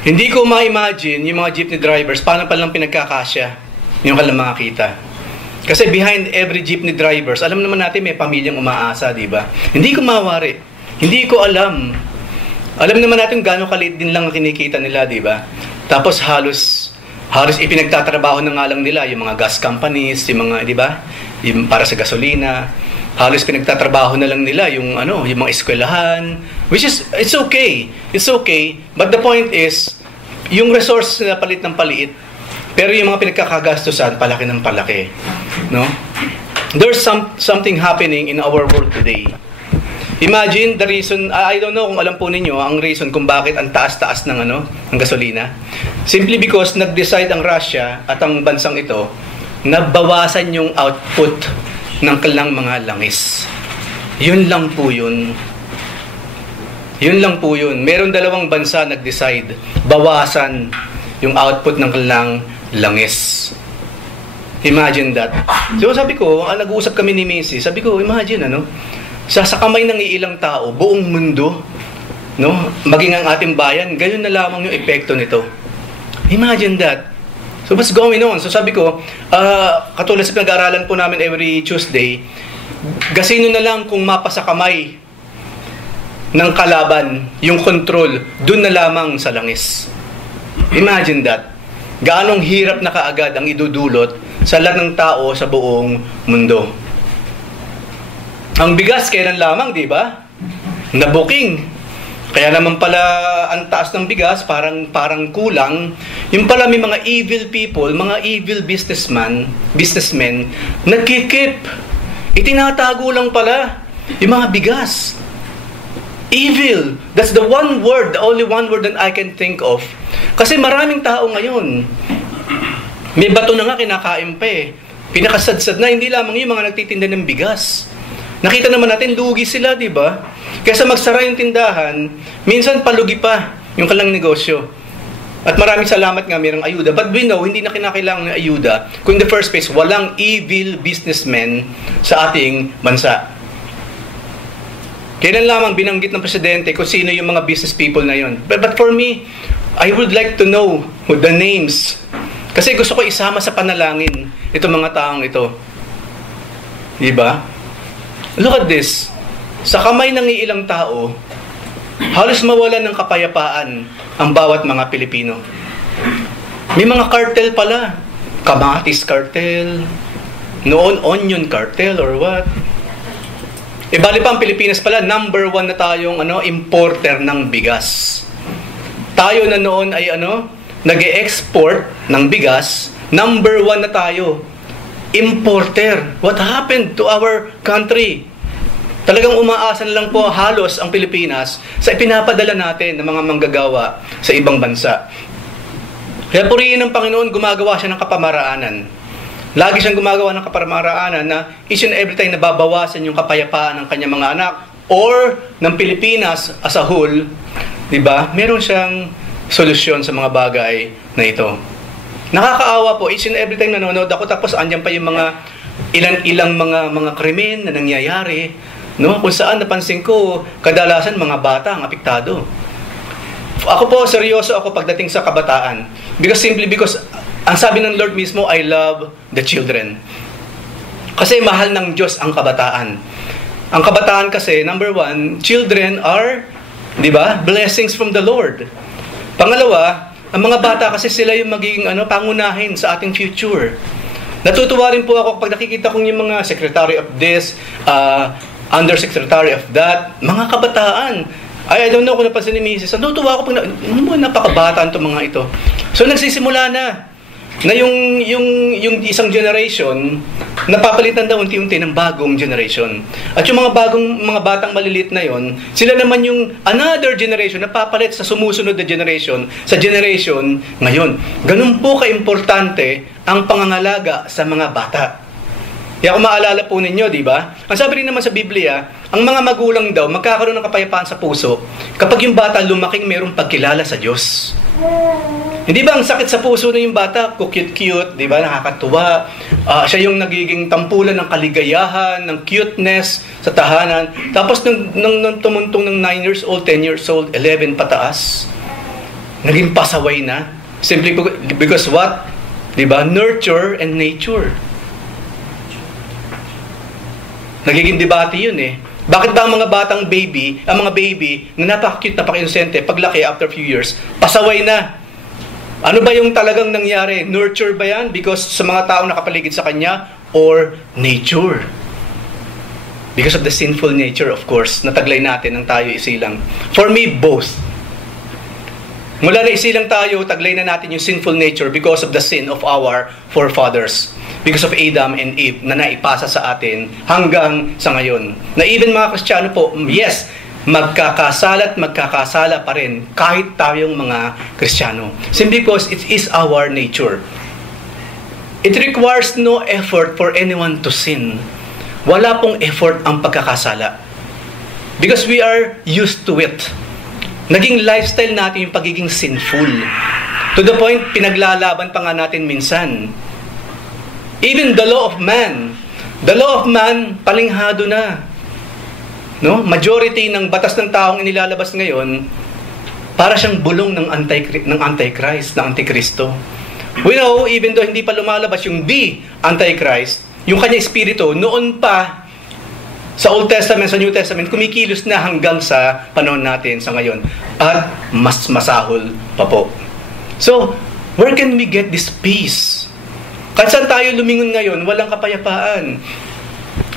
Hindi ko ma-imagine yung mga jeepney drivers, paano palang pinagkakasya yung kanilang mga kita. Kasi behind every jeepney drivers, alam naman natin may pamilyang umaasa, di ba? Hindi ko mawari. Hindi ko alam. Alam naman natin gaano kaliit din lang ang kinikita nila, di ba? Tapos halos ipinagtatrabaho na nga lang nila yung mga gas companies, yung mga, di ba? Yung para sa gasolina. Halos pinagtatrabaho na lang nila yung yung mga eskwelahan, which is it's okay. It's okay, but the point is yung resource na palit ng paliit, pero yung mga pinagkakagastusan palaki ng palaki, no? There's something happening in our world today. Imagine the reason, I don't know kung alam po ninyo ang reason kung bakit ang taas-taas ng ng gasolina. Simply because nag-decide ang Russia at ang bansang ito na bawasan yung output ng kanilang mga langis. Yun lang po yun. Yun lang po yun. Meron dalawang bansa nag-decide bawasan yung output ng kanilang langis. Imagine that. So sabi ko, nag-uusap kami ni Macy, sabi ko, imagine sa kamay ng iilang tao, buong mundo, no? Maging ang ating bayan, ganyan na lamang yung epekto nito. Imagine that. So what's going on? So sabi ko, katulad sa pinag-aaralan po namin every Tuesday, gasino na lang kung mapasa kamay ng kalaban, yung control, dun na lamang sa langis. Imagine that. Gaanong hirap na kaagad ang idudulot sa lahat ng tao sa buong mundo. Ang bigas, kailan lamang, di ba? Na-booking. Kaya naman pala ang taas ng bigas, parang kulang. Yung pala may mga evil people, mga evil businessmen, nagkikip. Itinatago lang pala yung mga bigas. Evil. That's the one word, the only one word that I can think of. Kasi maraming tao ngayon. May bato na nga kinakain pa eh. Pinakasadsad na, hindi lamang yung mga nagtitinda ng bigas. Nakita naman natin, lugi sila, di ba? Kaysa magsara yung tindahan, minsan palugi pa yung kanilang negosyo. At maraming salamat nga, mayroong ayuda. But we know, hindi na kinakailangan ng ayuda kung in the first place, walang evil businessmen sa ating bansa. Kailan lamang binanggit ng presidente kung sino yung mga business people na yun. But for me, I would like to know the names. Kasi gusto ko isama sa panalangin itong mga taong ito. Di ba? Look at this. Sa kamay ng iilang tao, halos mawalan ng kapayapaan ang bawat mga Pilipino. May mga cartel pala. Kamatis cartel, noon onion cartel or what. Bali pa ang Pilipinas pala, number 1 na tayong importer ng bigas. Tayo na noon ay nag-e-export ng bigas, number 1 na tayo. Importer. What happened to our country? Talagang umaasa na lang po halos ang Pilipinas sa ipinapadala natin ng mga manggagawa sa ibang bansa. Kaya purihin ng Panginoon, gumagawa siya ng kapamaraanan. Lagi siyang gumagawa ng kapamaraanan na each and every time nababawasan yung kapayapaan ng kanyang mga anak or ng Pilipinas as a whole, di ba? Meron siyang solusyon sa mga bagay na ito. Nakakaawa po, each and every time nanonood ako, tapos andyan pa yung mga ilang mga krimen na nangyayari, no? Kung saan napansin ko, kadalasan mga bata ang apektado. Ako po, seryoso ako pagdating sa kabataan. Because ang sabi ng Lord mismo, I love the children. Kasi mahal ng Diyos ang kabataan. Ang kabataan kasi, number 1, children are, di ba, blessings from the Lord. Pangalawa, ang mga bata kasi sila yung magiging pangunahin sa ating future. Natutuwa rin po ako kapag nakikita kong yung mga secretary of this, undersecretary of that, mga kabataan. I don't know kung napansin ni Mrs. Natutuwa ako pag napakabataan itong mga ito. So nagsisimula na yung isang generation napapalitan daw unti-unti ng bagong generation. At yung mga batang maliliit na yon, sila naman yung another generation napapalit sa sumusunod na generation, sa generation ngayon. Ganun po kaimportante ang pangangalaga sa mga bata. Kaya kung maalala po ninyo, di ba? Ang sabi rin naman sa Biblia, ang mga magulang daw magkakaroon ng kapayapaan sa puso kapag yung bata lumaking mayroong pagkilala sa Diyos. Hindi ba ang sakit sa puso na yung bata, cute-cute, di ba, nakakatuwa, siya yung nagiging tampulan ng kaligayahan, ng cuteness sa tahanan. Tapos nung tumuntong ng 9 years old, 10 years old, 11 pataas, Naging pasaway na. Simply because what? Diba? Nurture and nature. Nagiging debate yun eh. Bakit ba ang mga batang baby, ang mga baby na napaka-cute, napaka-inosente, paglaki after a few years, pasaway na? Ano ba yung talagang nangyari? Nurture ba yan? Because sa mga taong nakapaligid sa kanya? Or nature? Because of the sinful nature, of course, nataglay natin ng tayo isilang. For me, both. Mula na isilang tayo, taglay na natin yung sinful nature because of the sin of our forefathers. Because of Adam and Eve na naipasa sa atin hanggang sa ngayon. Na even mga Kristiyano po, yes, magkakasala pa rin kahit tayong mga Kristiyano. Simply because it is our nature. It requires no effort for anyone to sin. Wala pong effort ang pagkakasala. Because we are used to it. Naging lifestyle natin yung pagiging sinful. To the point, pinaglalaban pa nga natin minsan. Even the law of man. The law of man, palinghado na. No? Majority ng batas ng taong inilalabas ngayon, para siyang bulong ng Antichrist, ng Antikristo. We know, even though hindi pa lumalabas yung the Antichrist, yung kanya espiritu, noon pa, sa Old Testament, sa New Testament, kumikilos na hanggang sa panahon natin sa ngayon. At mas masahol pa po. So, where can we get this peace? Kahit saan tayo lumingon ngayon, walang kapayapaan.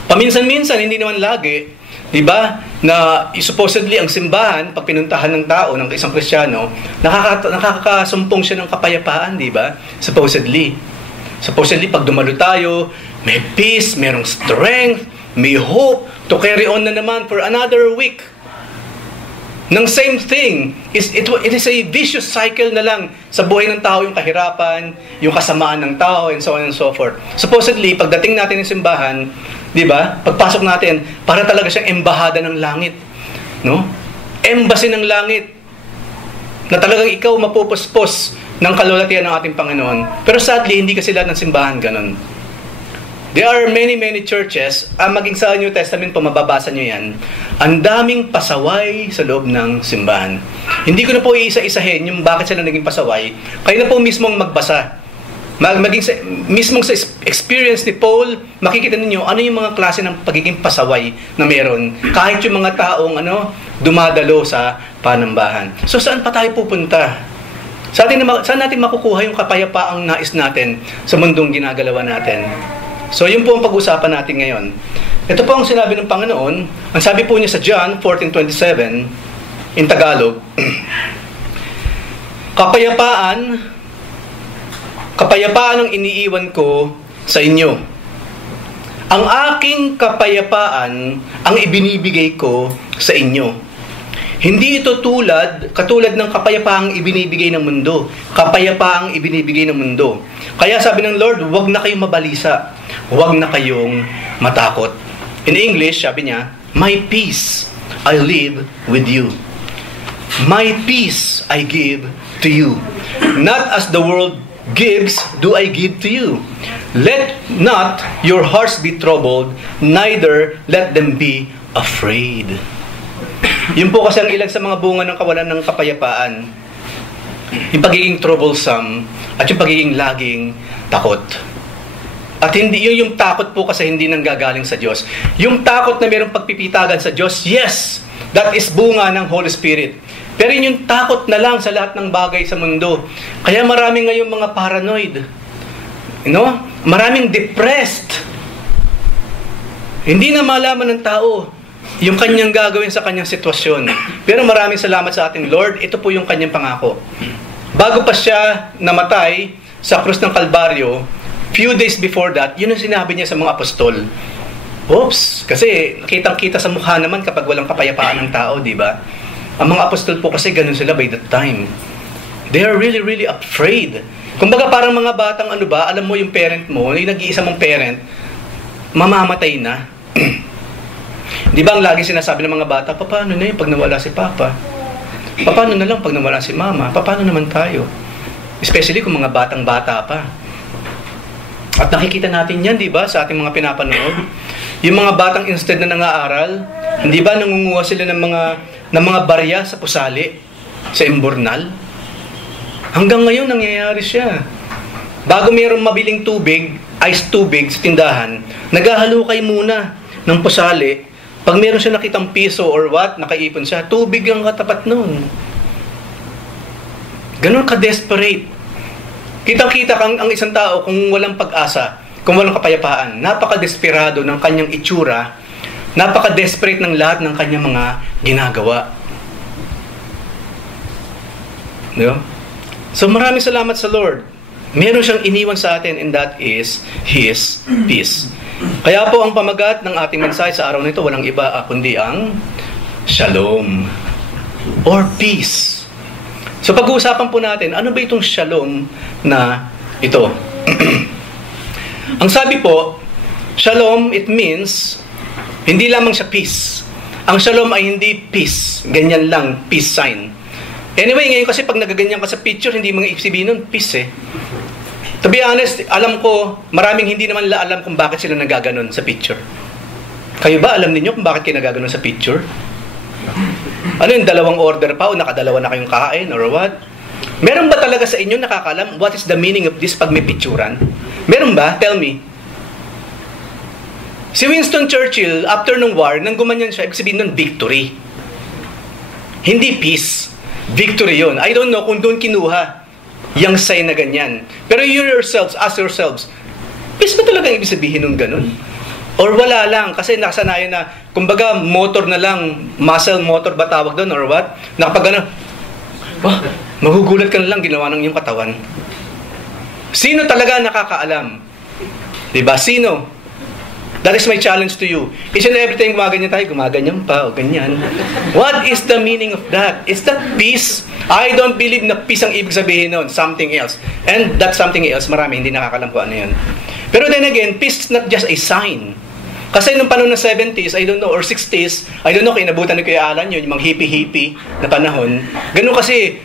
Paminsan-minsan, hindi naman lagi, di ba, na supposedly ang simbahan, pag pinuntahan ng tao, ng isang Kristiyano, nakakasumpong siya ng kapayapaan, di ba? Supposedly. Supposedly, pag dumalo tayo, may peace, merong strength, may hope to carry on na naman for another week. Ng same thing, it is a vicious cycle na lang sa buhay ng tao, yung kahirapan, yung kasamaan ng tao, and so on and so forth. Supposedly, pagdating natin ng simbahan, di ba, pagpasok natin, para talaga siyang embahada ng langit. No? Embassy ng langit. Na talagang ikaw mapupuspos ng kalulatian ng ating Panginoon. Pero sadly, hindi kasi lahat ng simbahan ganun. There are many churches, maging sa New Testament po, mababasa nyo yan, ang daming pasaway sa loob ng simbahan. Hindi ko na po iisa-isahin yung bakit sila naging pasaway. Kayo na po mismong magbasa. Mismong sa experience ni Paul, makikita ninyo ano yung mga klase ng pagiging pasaway na meron. Kahit yung mga taong dumadalo sa panambahan. So saan pa tayo pupunta? Saan natin makukuha yung kapayapaang nais natin sa mundong ginagalawan natin? So, yun po ang pag-usapan natin ngayon. Ito po ang sinabi ng Panginoon. Ang sabi po niya sa John 14:27, in Tagalog, Kapayapaan ang iniiwan ko sa inyo. Ang aking kapayapaan ang ibinibigay ko sa inyo. Hindi ito katulad ng kapayapaang ibinibigay ng mundo. Kapayapaang ibinibigay ng mundo. Kaya sabi ng Lord, huwag na kayong mabalisa. Huwag na kayong matakot. In English, sabi niya, my peace I leave with you. My peace I give to you. Not as the world gives, do I give to you. Let not your hearts be troubled, neither let them be afraid. Yun po kasi ang ilan sa mga bunga ng kawalan ng kapayapaan. Yung pagiging troublesome at yung pagiging laging takot. At hindi yung takot po kasi hindi nanggagaling sa Diyos. Yung takot na mayroong pagpipitagan sa Diyos, yes, that is bunga ng Holy Spirit. Pero yung takot na lang sa lahat ng bagay sa mundo. Kaya marami ngayong mga paranoid. Maraming depressed. Hindi na malaman ng tao yung kanyang gagawin sa kanyang sitwasyon. Pero maraming salamat sa ating Lord. Ito po yung kanyang pangako. Bago pa siya namatay sa krus ng Kalbaryo, few days before that, yun ang sinabi niya sa mga apostol. Oops! Kasi kitang-kita sa mukha naman kapag walang kapayapaan ng tao, di ba? Ang mga apostol po kasi ganun sila by that time. They are really, really afraid. Kumbaga parang mga batang alam mo yung parent mo, yung nag-iisa mong parent, mamamatay na. Di ba ang lagi sinasabi ng mga bata, paano na yun pag nawala si Papa? Paano na lang pag nawala si Mama? Paano naman tayo? Especially kung mga batang-bata pa. At nakikita natin yan, di ba, sa ating mga pinapanood. Yung mga batang instead na nang-aaral, hindi ba nangunguha sila ng mga barya sa pusali, sa imbornal? Hanggang ngayon, nangyayari siya. Bago mayroong mabiling tubig, ice tubig sa tindahan, naghahalukay muna ng pusali. Pag meron siya nakitang piso or what, nakaipon siya, tubig ang katapat nun. Ganon ka-desperate. Kitang-kita ang isang tao kung walang pag-asa, kung walang kapayapaan, napaka-desperado ng kanyang itsura, napaka-desperate ng lahat ng kanyang mga ginagawa. Diba? So maraming salamat sa Lord. Meron siyang iniwan sa atin, and that is His peace. Kaya po ang pamagat ng ating mensahe sa araw na ito, walang iba kundi ang shalom or peace. So pag-uusapan po natin, ano ba itong shalom na ito? Ang sabi po, shalom, it means, hindi lamang siya peace. Ang shalom ay hindi peace. Ganyan lang, peace sign. Anyway, ngayon kasi pag nagaganyan ka sa picture, hindi mga ibig nun, peace eh. To be honest, alam ko, maraming hindi naman alam kung bakit sila nagaganon sa picture. Kayo ba, alam niyo kung bakit kayo nagaganon sa picture? Ano yung dalawang order pa o nakadalawa na kayong kain or what? Meron ba talaga sa inyo nakakalam what is the meaning of this pag may picturean? Meron ba? Tell me. Si Winston Churchill, after nung war, nang gumanyan siya, ibig sabihin nun, victory. Hindi peace. Victory yun. I don't know kung doon kinuha yung sign na ganyan. Pero you yourselves, ask yourselves, peace ba talaga ibig sabihin nung ganun? Or wala lang, kasi nakasanayan na, kumbaga motor na lang, muscle motor ba tawag doon or what? Nakapag ano, magugulat ka na lang ginawa ng iyong katawan. Sino talaga nakakaalam? Diba? Sino? That is my challenge to you. Each and every time gumaganyan tayo, gumaganyan pa o ganyan. What is the meaning of that? Is that peace? I don't believe na peace ang ibig sabihin nun. Something else. And that something else, marami hindi nakakalam po ano yun. Pero then again, peace is not just a sign. Kasi nung panahon ng 70s, I don't know, or 60s, I don't know, kinabutan ni Kuya Alan yun, yung mga hippie-hippie na panahon. Ganun kasi,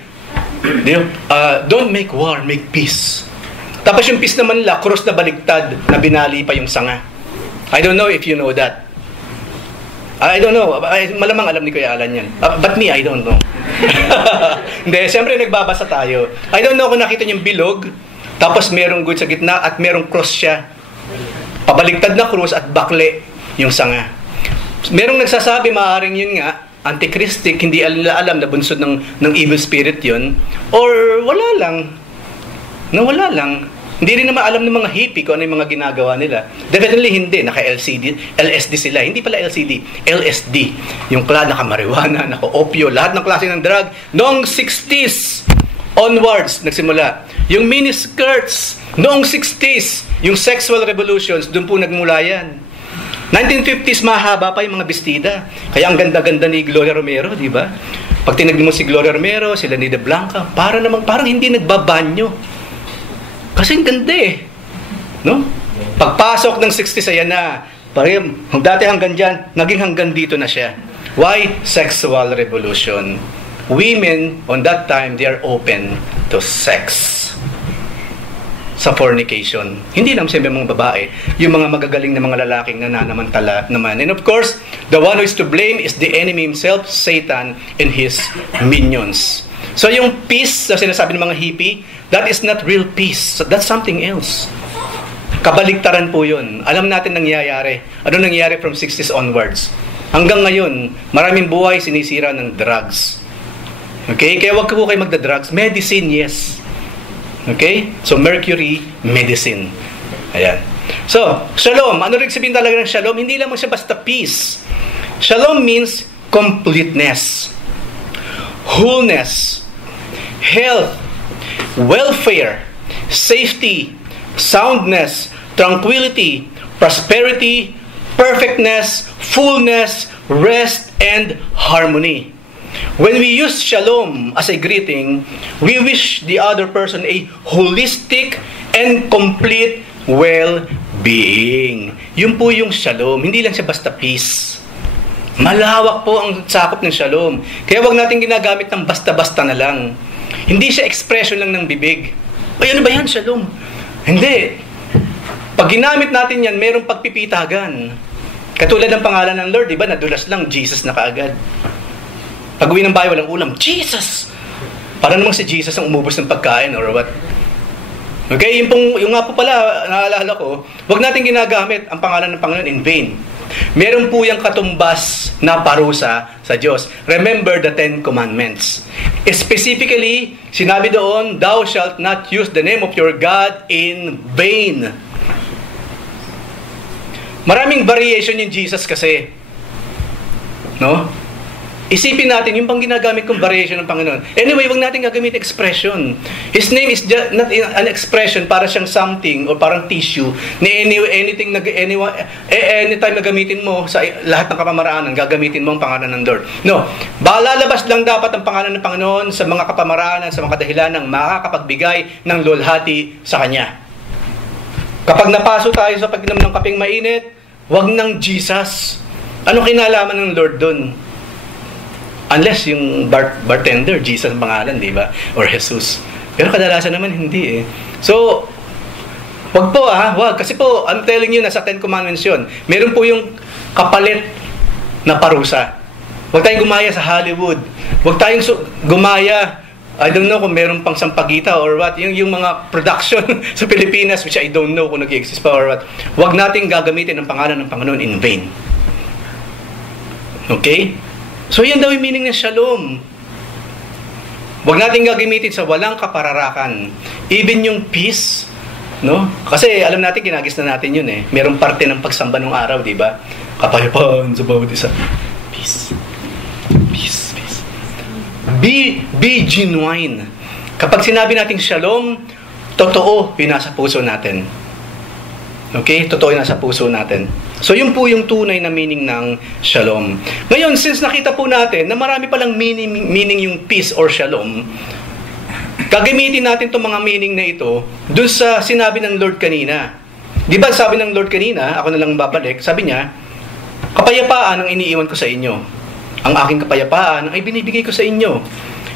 don't make war, make peace. Tapos yung peace naman nila, cross na baligtad, na binali pa yung sanga. I don't know if you know that. I don't know. Malamang alam ni Kuya Alan yan. But me, I don't know. Hindi, siyempre nagbabasa tayo. I don't know kung nakita niyo yung bilog, tapos merong good sa gitna at merong cross siya. Pabaligtad na cross at bakle yung sanga. Merong nagsasabi, maaaring yun nga, antichristic, hindi alam na bunsod ng evil spirit yun. Or wala lang. Wala lang. Hindi rin naman alam ng mga hippie kung ano yung mga ginagawa nila. Definitely hindi. LSD sila. Hindi pala LCD. LSD. Yung naka-marijuana, naka-opio, lahat ng klase ng drug. Noong 60s onwards, nagsimula. Yung miniskirts, noong 60s, yung sexual revolutions, doon po nagmula yan. 1950s, mahaba pa yung mga bestida. Kaya ang ganda-ganda ni Gloria Romero, di ba? Pag tinignan mo si Gloria Romero, sila ni De Blanca, parang hindi nagbabanyo. Kasi ang ganda eh. No? Pagpasok ng 60s, ayan na. Dati hanggang dyan, naging hanggang dito na siya. Why? Sexual revolution. Women, on that time, they are open to sex. Sa fornication. Hindi lang siyempre mga babae. Yung mga magagaling na mga lalaking nananamantala naman. And of course, the one who is to blame is the enemy himself, Satan, and his minions. So yung peace na sinasabi ng mga hippie, that is not real peace. That's something else. Kabaligtaran po yun. Alam natin nangyayari. Ano nangyayari from 60s onwards? Hanggang ngayon, maraming buhay sinisira ng drugs. Okay? Kaya wag po kayo magda-drugs. Medicine, yes. Okay? So, mercury, medicine. Ayan. So, shalom. Ano rin sabihin talaga ng shalom? Hindi lang siya basta peace. Shalom means completeness, wholeness, health, welfare, safety, soundness, tranquility, prosperity, perfectness, fullness, rest, and harmony. When we use shalom as a greeting, we wish the other person a holistic and complete well-being. Yun po yung shalom. Hindi lang siya basta peace. Malawak po ang sakop ng shalom. Kaya wag natin ginagamit ng basta-basta na lang. Hindi siya expression lang ng bibig. Ay, ano ba yan, shalom? Hindi. Pag ginamit natin yan, mayroong pagpipitagan. Katulad ng pangalan ng Lord, di ba? Nadulas lang, Jesus na kaagad. Pag uwi ng bahay, walang ulam, Jesus! Para namang si Jesus ang umubos ng pagkain or what? Okay, yung nga po pala, naalala ko, wag natin ginagamit ang pangalan ng Panginoon in vain. Meron po yung katumbas na parusa sa Diyos. Remember the 10 Commandments. Specifically, sinabi doon, thou shalt not use the name of your God in vain. Maraming variation yung Jesus kasi. No? Isipin natin, yung pang ginagamit kong variation ng Panginoon. Anyway, wag natin gagamit expression. His name is just not an expression para siyang something or parang tissue na anything anytime na gamitin mo sa lahat ng kapamaraanan, gagamitin mo ang pangalan ng Lord. No. Lalabas lang dapat ang pangalan ng Panginoon sa mga kapamaraanan, sa mga dahilanang makakapagbigay ng lulhati sa Kanya. Kapag napaso tayo sa pag-inom ng kapeng mainit, wag ng Jesus. Ano kinalaman ng Lord dun? Unless yung bartender, Jesus ang pangalan, di ba? Or Jesus. Pero kadalasan naman hindi eh. So, wag po wag. Kasi po, I'm telling you, nasa 10 Commandments yun. Meron po yung kapalit na parusa. Wag tayong gumaya sa Hollywood. Wag tayong gumaya, I don't know kung meron pang Sampaguita or what. Yung mga production sa Pilipinas, which I don't know kung nag-exist pa or what. Wag nating gagamitin ang pangalan ng Panginoon in vain. Okay? So, yan daw yung meaning ng shalom. Huwag natin gagamitin sa walang kapararakan. Even yung peace, no? Kasi alam natin, ginagis na natin yun eh. Merong parte ng pagsamba ng araw, di ba? Kapayapaan sa bawat isa. Peace. Peace. Peace. Be genuine. Kapag sinabi natin shalom, totoo yung nasa puso natin. Okay? Totoo yung nasa puso natin. So, yun po yung tunay na meaning ng shalom. Ngayon, since nakita po natin na marami palang meaning yung peace or shalom, gagamitin natin itong mga meaning na ito dun sa sinabi ng Lord kanina. Di ba sabi ng Lord kanina, ako na lang babalik, sabi niya, kapayapaan ang iniiwan ko sa inyo. Ang aking kapayapaan ay binibigay ko sa inyo.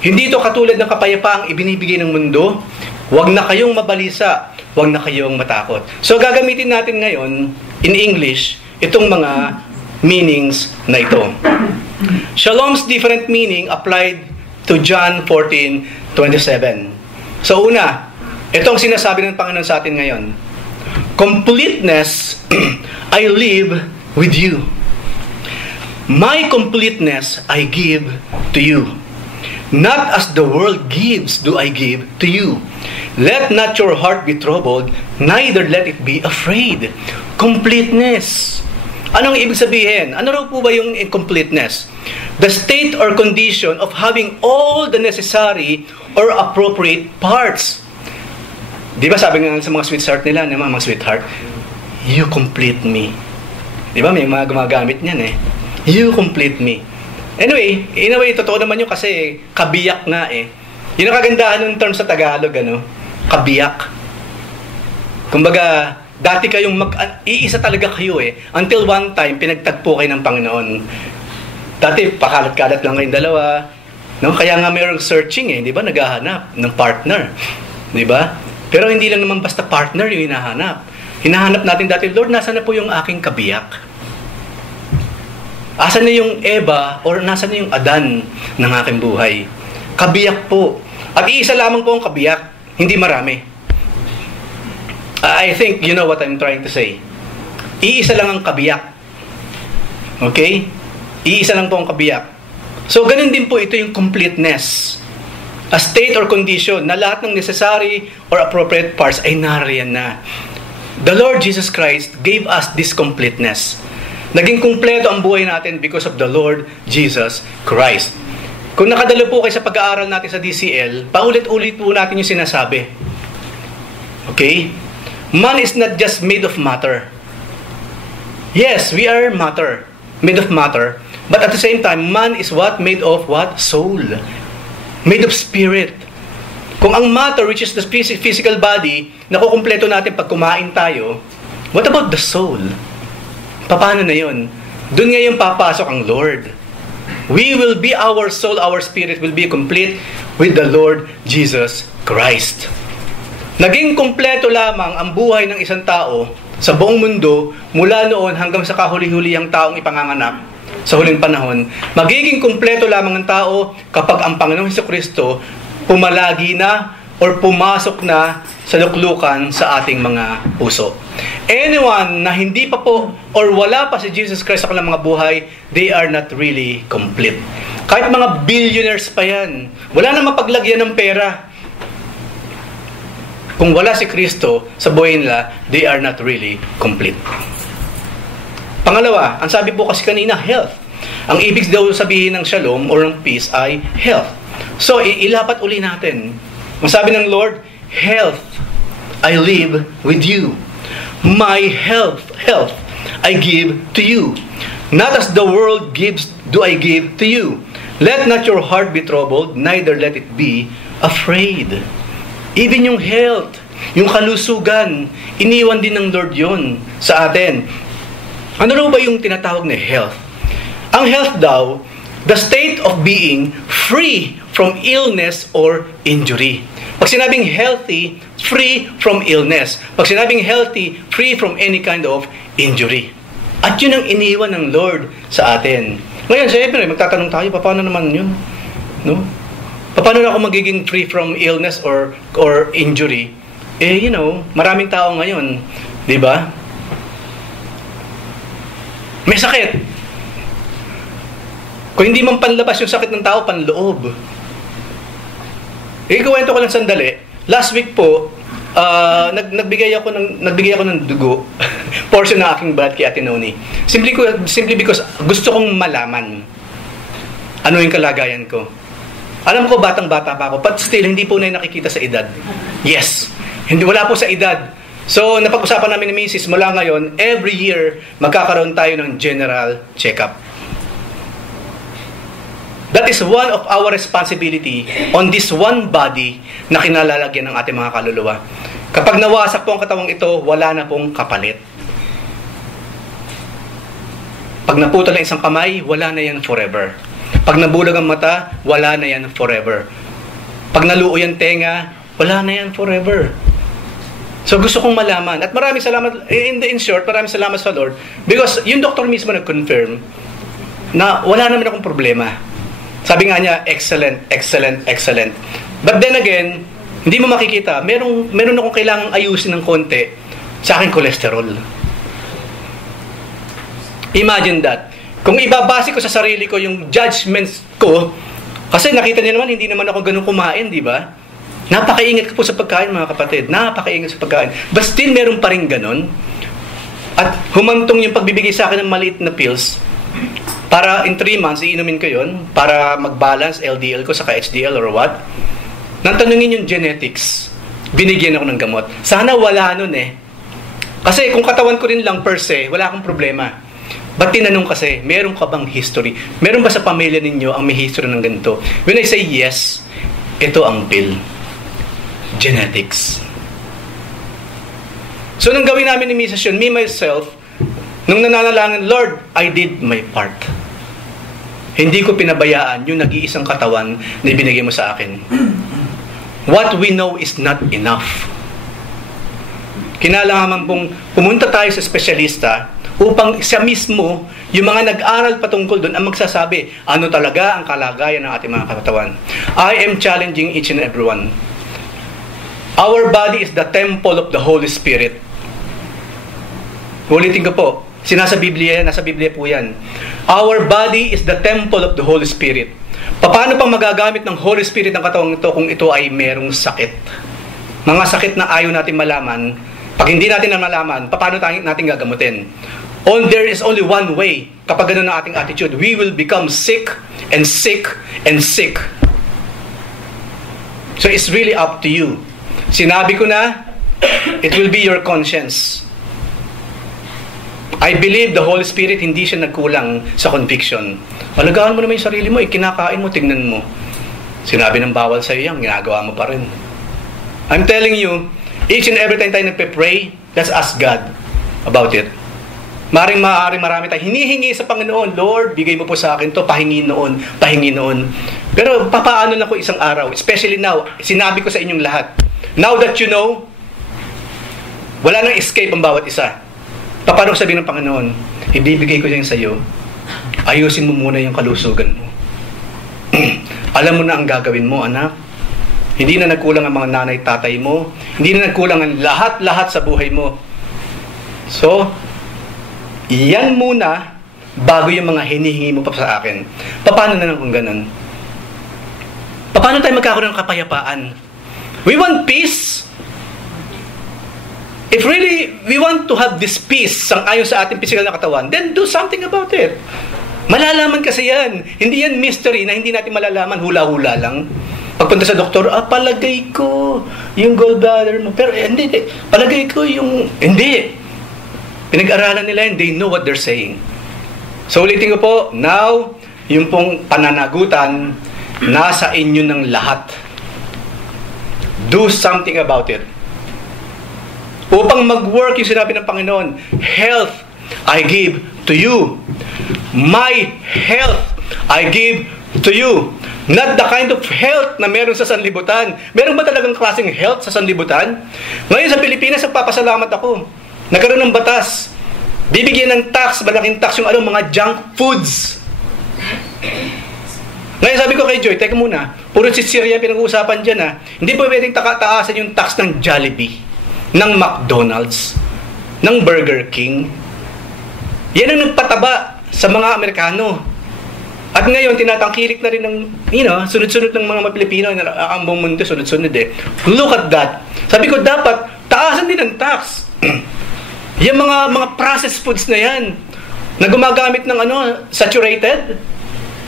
Hindi ito katulad ng kapayapaang ibinibigay ng mundo. Huwag na kayong mabalisa. Huwag na kayong matakot. So, gagamitin natin ngayon, in English, itong mga meanings na ito. Shalom's different meaning applied to John 14:27. So, una, itong sinasabi ng Panginoon sa atin ngayon. Completeness, I live with you. My completeness I give to you. Not as the world gives do I give to you. Let not your heart be troubled, neither let it be afraid. Completeness. Anong ibig sabihin? Ano raw po ba yung incompleteness? The state or condition of having all the necessary or appropriate parts. Di ba sabi nga sa mga sweetheart nila, mga sweetheart, you complete me. Di ba may mga gumagamit niyan eh. You complete me. Anyway, in a way, totoo naman yun kasi kabiyak nga eh. Yun ang kagandahan ng term sa Tagalog, kabiyak. Kumbaga, dati kayong iisa talaga kayo eh. Until one time, pinagtagpo kayo ng Panginoon. Dati, pakalat-kalat lang kayong dalawa. No? Kaya nga mayroong searching eh, di ba? Naghahanap ng partner. Di ba? Pero hindi lang naman basta partner yung hinahanap. Hinahanap natin dati, Lord, nasa na po yung aking kabiyak? Asan na yung Eva or nasa na yung Adan ng aking buhay? Kabiyak po. At iisa lamang po ang kabiyak. Hindi marami. I think you know what I'm trying to say. Iisa lang ang kabiyak. Okay? Iisa lang po ang kabiyak. So, ganun din po ito yung completeness. A state or condition na lahat ng necessary or appropriate parts ay nariyan na. The Lord Jesus Christ gave us this completeness. Naging kumpleto ang buhay natin because of the Lord Jesus Christ. Kung nakadalo po kayo sa pag-aaral natin sa DCL, paulit-ulit po natin yung sinasabi. Okay? Man is not just made of matter. Yes, we are matter. Made of matter. But at the same time, man is what? Made of what? Soul. Made of spirit. Kung ang matter, which is the physical body, nakukumpleto natin pag kumain tayo, what about the soul? Paano na yun? Doon ngayon papasok ang Lord. We will be, our soul, our spirit will be complete with the Lord Jesus Christ. Naging kumpleto lamang ang buhay ng isang tao sa buong mundo mula noon hanggang sa kahuli-hulihang taong ipanganganak sa huling panahon. Magiging kumpleto lamang ang tao kapag ang Panginoong Hesukristo pumalagi na or pumasok na sa luklukan sa ating mga puso. Anyone na hindi pa po or wala pa si Jesus Christ sa kanilang mga buhay, they are not really complete. Kahit mga billionaires pa yan, wala na mapaglagyan ng pera. Kung wala si Kristo sa buhay nila, they are not really complete. Pangalawa, ang sabi po kasi kanina, health. Ang ibig daw sabihin ng shalom or ng peace ay health. So, ilapat uli natin. Ang sabi ng Lord, health, I live with you. My health I give to you. Not as the world gives, do I give to you. Let not your heart be troubled, neither let it be afraid. Even yung health, yung kalusugan, iniwan din ng Lord yun sa atin. Ano ba yung tinatawag na health? Ang health daw, the state of being free from illness or injury. Pag sinabing healthy, free from illness. Pag sinabing healthy, free from any kind of injury. At yun ang iniwan ng Lord sa atin. Ngayon, siyempre, magtatanong tayo, paano naman yun? No? Paano na ako magiging free from illness or injury? Maraming tao ngayon, di ba? May sakit. Kung hindi man panlabas yung sakit ng tao, panloob. Ikuwento ko lang sandali. Last week po, nagbigay ako ng dugo, portion ng aking blood kay Ate Noni. Simply because gusto kong malaman ano yung kalagayan ko. Alam ko, batang-bata pa ako, but still, hindi po na nakikita sa edad. Yes, wala po sa edad. So, napag-usapan namin ni Mrs. mula ngayon, every year, magkakaroon tayo ng general check-up. That is one of our responsibility on this one body na kinalalagyan ng ating mga kaluluwa. Kapag nawasak po ang katawang ito, wala na pong kapalit. Pag naputol ang isang kamay, wala na yan forever. Pag nabulag ang mata, wala na yan forever. Pag naluoy ang tenga, wala na yan forever. So gusto kong malaman. At maraming salamat, in short, maraming salamat sa Lord. Because yung doktor mismo nag-confirm na wala naman akong problema. Sabi nga niya, excellent, excellent, excellent. But then again, hindi mo makikita, meron akong kailangang ayusin ng konti sa aking cholesterol. Imagine that. Kung ibabase ko sa sarili ko yung judgments ko, kasi nakita niyo naman, hindi naman ako ganun kumain, di ba? Napakaingat ko po sa pagkain, mga kapatid. Napakaingat sa pagkain. But still, meron pa rin ganun. At humantong yung pagbibigay sa akin ng maliit na pills, para in 3 months, iinumin ko yun, para mag-balance LDL ko sa HDL or what. Nang tanungin yung genetics, binigyan ako ng gamot. Sana wala nun eh. Kasi kung katawan ko rin lang per se, wala akong problema. Ba't tinanong kasi, meron ka bang history? Meron ba sa pamilya ninyo ang may history ng ganito? When I say yes, ito ang pill. Genetics. So nang gawin namin ni Mrs. yun, me myself, nung nananalangin, Lord, I did my part. Hindi ko pinabayaan yung nag-iisang katawan na ibinigay mo sa akin. What we know is not enough. Kinailangan pong pumunta tayo sa espesyalista upang siya mismo, yung mga nag-aral patungkol doon, ang magsasabi, ano talaga ang kalagayan ng ating mga katawan. I am challenging each and everyone. Our body is the temple of the Holy Spirit. Ulitin ko po, nasa Biblia po yan. Our body is the temple of the Holy Spirit. Paano pang magagamit ng Holy Spirit ang katawang ito kung ito ay merong sakit? Mga sakit na ayaw natin malaman. Pag hindi natin na malaman, paano natin gagamutin? There is only one way. Kapag ganun ang ating attitude, we will become sick and sick and sick. So it's really up to you. Sinabi ko na, it will be your conscience. I believe the Holy Spirit hindi siya nagkulang sa conviction. Alagaan mo naman yung sarili mo, kinakain mo, tignan mo. Sinabi ng bawal sa iyo yan, ginagawa mo pa rin. I'm telling you, each and every time tayo nagpe-pray, let's ask God about it. Maring marami tayo hinihingi sa Panginoon, Lord, bigay mo po sa akin to, pahingi noon. Pero papaano na ko isang araw, especially now, sinabi ko sa inyong lahat. Now that you know, wala nang escape ang bawat isa. Paano sabihin ng Panginoon, ibibigay ko yan sa iyo, ayusin mo muna yung kalusugan mo. Alam mo na ang gagawin mo, anak. Hindi na nagkulang ang mga nanay, tatay mo. Hindi na nagkulang ang lahat-lahat sa buhay mo. So, yan muna bago yung mga hinihingi mo pa sa akin. Paano na lang kung ganun? Paano tayo magkakaroon ng kapayapaan? We want peace. If really we want to have this peace ayon sa ating physical na katawan, then do something about it. Malalaman kasi yan. Hindi yan mystery na hindi natin malalaman, hula-hula lang. Pagpunta sa doktor, palagay ko yung gallbladder mo. Pero hindi. Palagay ko yung... Hindi. Pinag-aralan nila yun. They know what they're saying. So ulitin ko po, now, yung pong pananagutan, nasa inyo ng lahat. Do something about it. Upang mag-work yung sinabi ng Panginoon, health I give to you. My health I give to you. Not the kind of health na meron sa sanlibutan. Meron ba talagang klaseng health sa sanlibutan? Ngayon sa Pilipinas, nagpapasalamat ako. Nagkaroon ng batas. Bibigyan ng tax, malaking tax yung mga junk foods. Ngayon sabi ko kay Joy, teka muna, puro si Syria pinag-uusapan dyan ha. Hindi po pwedeng taasan yung tax ng Jollibee, ng McDonald's, ng Burger King. Yan ang nagpataba sa mga Amerikano. At ngayon, tinatangkilik na rin ng, sunod-sunod ng mga Pilipino, ang buong mundo, sunod-sunod eh. Look at that. Sabi ko, dapat, taasan din ang tax. Yung mga processed foods na yan, na gumagamit ng saturated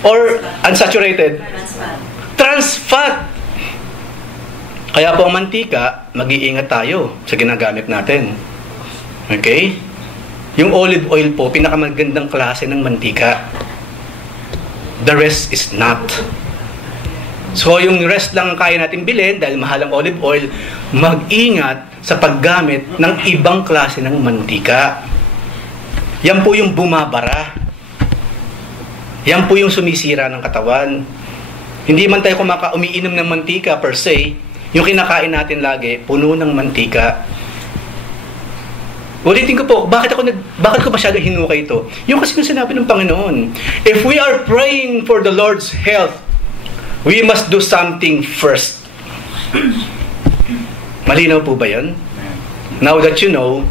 or unsaturated? Trans fat. Kaya po ang mantika, mag-iingat tayo sa ginagamit natin. Okay? Yung olive oil po, pinakamagandang klase ng mantika. The rest is not. So, yung rest lang kaya natin bilhin dahil mahal ang olive oil, mag-ingat sa paggamit ng ibang klase ng mantika. Yan po yung bumabara. Yan po yung sumisira ng katawan. Hindi man tayo umiinom ng mantika per se, yung kinakain natin lagi, puno ng mantika. Ulitin ko po, bakit ko masyado hinukay ito? Yung kasi yung sinabi ng Panginoon, if we are praying for the Lord's health, we must do something first. Malinaw po ba yan? Now that you know,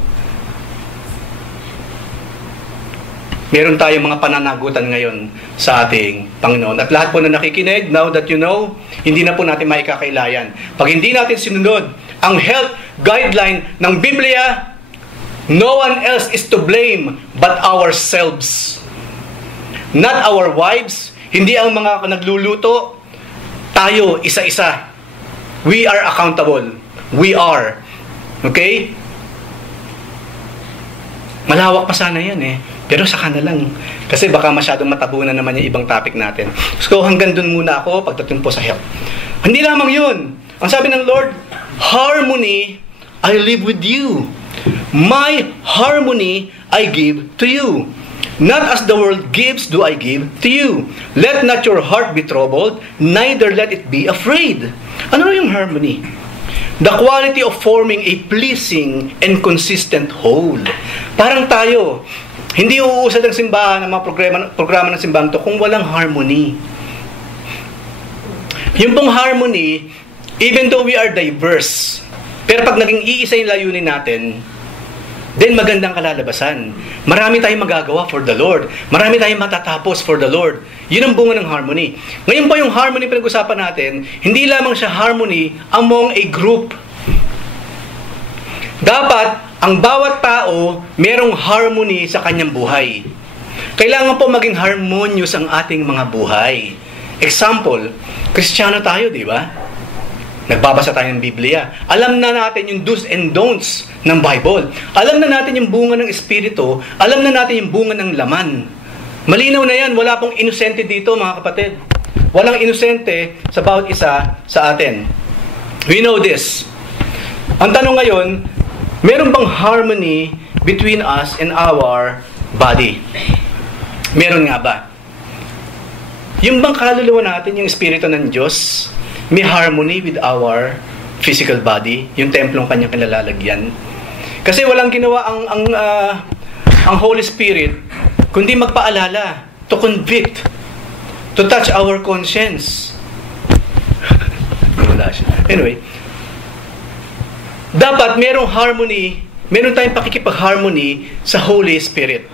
meron tayong mga pananagutan ngayon sa ating Panginoon. At lahat po na nakikinig, now that you know, hindi na po natin maikakailayan. Pag hindi natin sinunod ang health guideline ng Biblia, no one else is to blame but ourselves. Not our wives, hindi ang mga nagluluto, tayo isa-isa. We are accountable. We are. Okay? Malawak pa sana yan eh. Pero saka na lang. Kasi baka masyadong matabunan naman yung ibang topic natin. So hanggang dun muna ako pagdating po sa health. Hindi lamang yun. Ang sabi ng Lord, harmony, I live with you. My harmony I give to you. Not as the world gives do I give to you. Let not your heart be troubled, neither let it be afraid. Ano yung harmony? The quality of forming a pleasing and consistent whole. Parang tayo, hindi uusad ang simbahan, ang mga programa ng simbahan to kung walang harmony. Yung pong harmony, even though we are diverse, pero pag naging iisa yung layunin natin, then magandang kalalabasan. Marami tayong magagawa for the Lord. Marami tayong matatapos for the Lord. Yun ang bunga ng harmony. Ngayon po yung harmony pinag-usapan natin, hindi lamang siya harmony among a group. Dapat, ang bawat tao, merong harmony sa kanyang buhay. Kailangan po maging harmonious ang ating mga buhay. Example, Kristiyano tayo, di ba? Nagbabasa tayo ng Biblia. Alam na natin yung do's and don'ts ng Bible. Alam na natin yung bunga ng Espiritu. Alam na natin yung bunga ng laman. Malinaw na yan. Wala pong inosente dito, mga kapatid. Walang inosente sa bawat isa sa atin. We know this. Ang tanong ngayon, meron bang harmony between us and our body? Meron nga ba? Yung bang kaluluwa natin, yung Espiritu ng Diyos, may harmony with our physical body, yung templong kanyang kinalalagyan. Kasi walang ginawa ang Holy Spirit kundi magpaalala, to convict, to touch our conscience. Wala siya. Anyway, dapat merong harmony, meron tayong pakikipag-harmony sa Holy Spirit.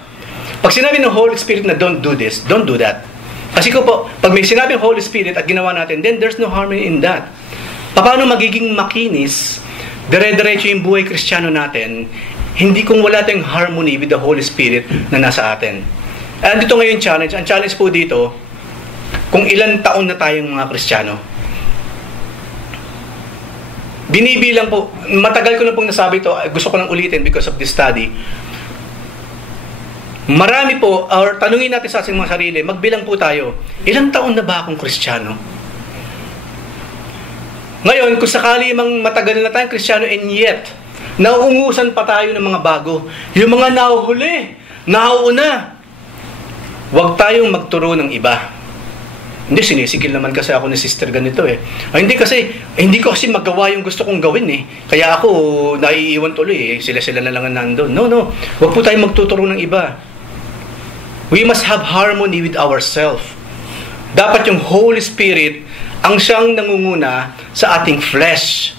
Pag sinabi ng Holy Spirit na don't do this, don't do that. Kasi pag may sinabi ng Holy Spirit at ginawa natin, then there's no harmony in that. Paano magiging makinis, dire-diretso yung buhay Kristiyano natin, hindi kung wala tayong harmony with the Holy Spirit na nasa atin. And dito ngayon challenge, ang challenge po dito, kung ilang taon na tayong mga Kristiyano. Binibilang po, matagal ko na pong nasabi ito, gusto ko lang ulitin because of this study. Marami po, or tanungin natin sa ating mga sarili, magbilang po tayo, ilang taon na ba akong Kristiyano? Ngayon, kung sakali mang matagal na tayong Kristiyano and yet, nauungusan pa tayo ng mga bago, yung mga nahuhuli, nauuna, huwag tayong magturo ng iba. Hindi, sinisikil naman kasi ako ni sister ganito eh. Hindi ko kasi magawa yung gusto kong gawin eh. Kaya ako, naiiwan tuloy eh. Sila na lang ang nandun. No. Huwag po tayong magtuturo ng iba. We must have harmony with ourselves. Dapat yung Holy Spirit ang siyang nangunguna sa ating flesh.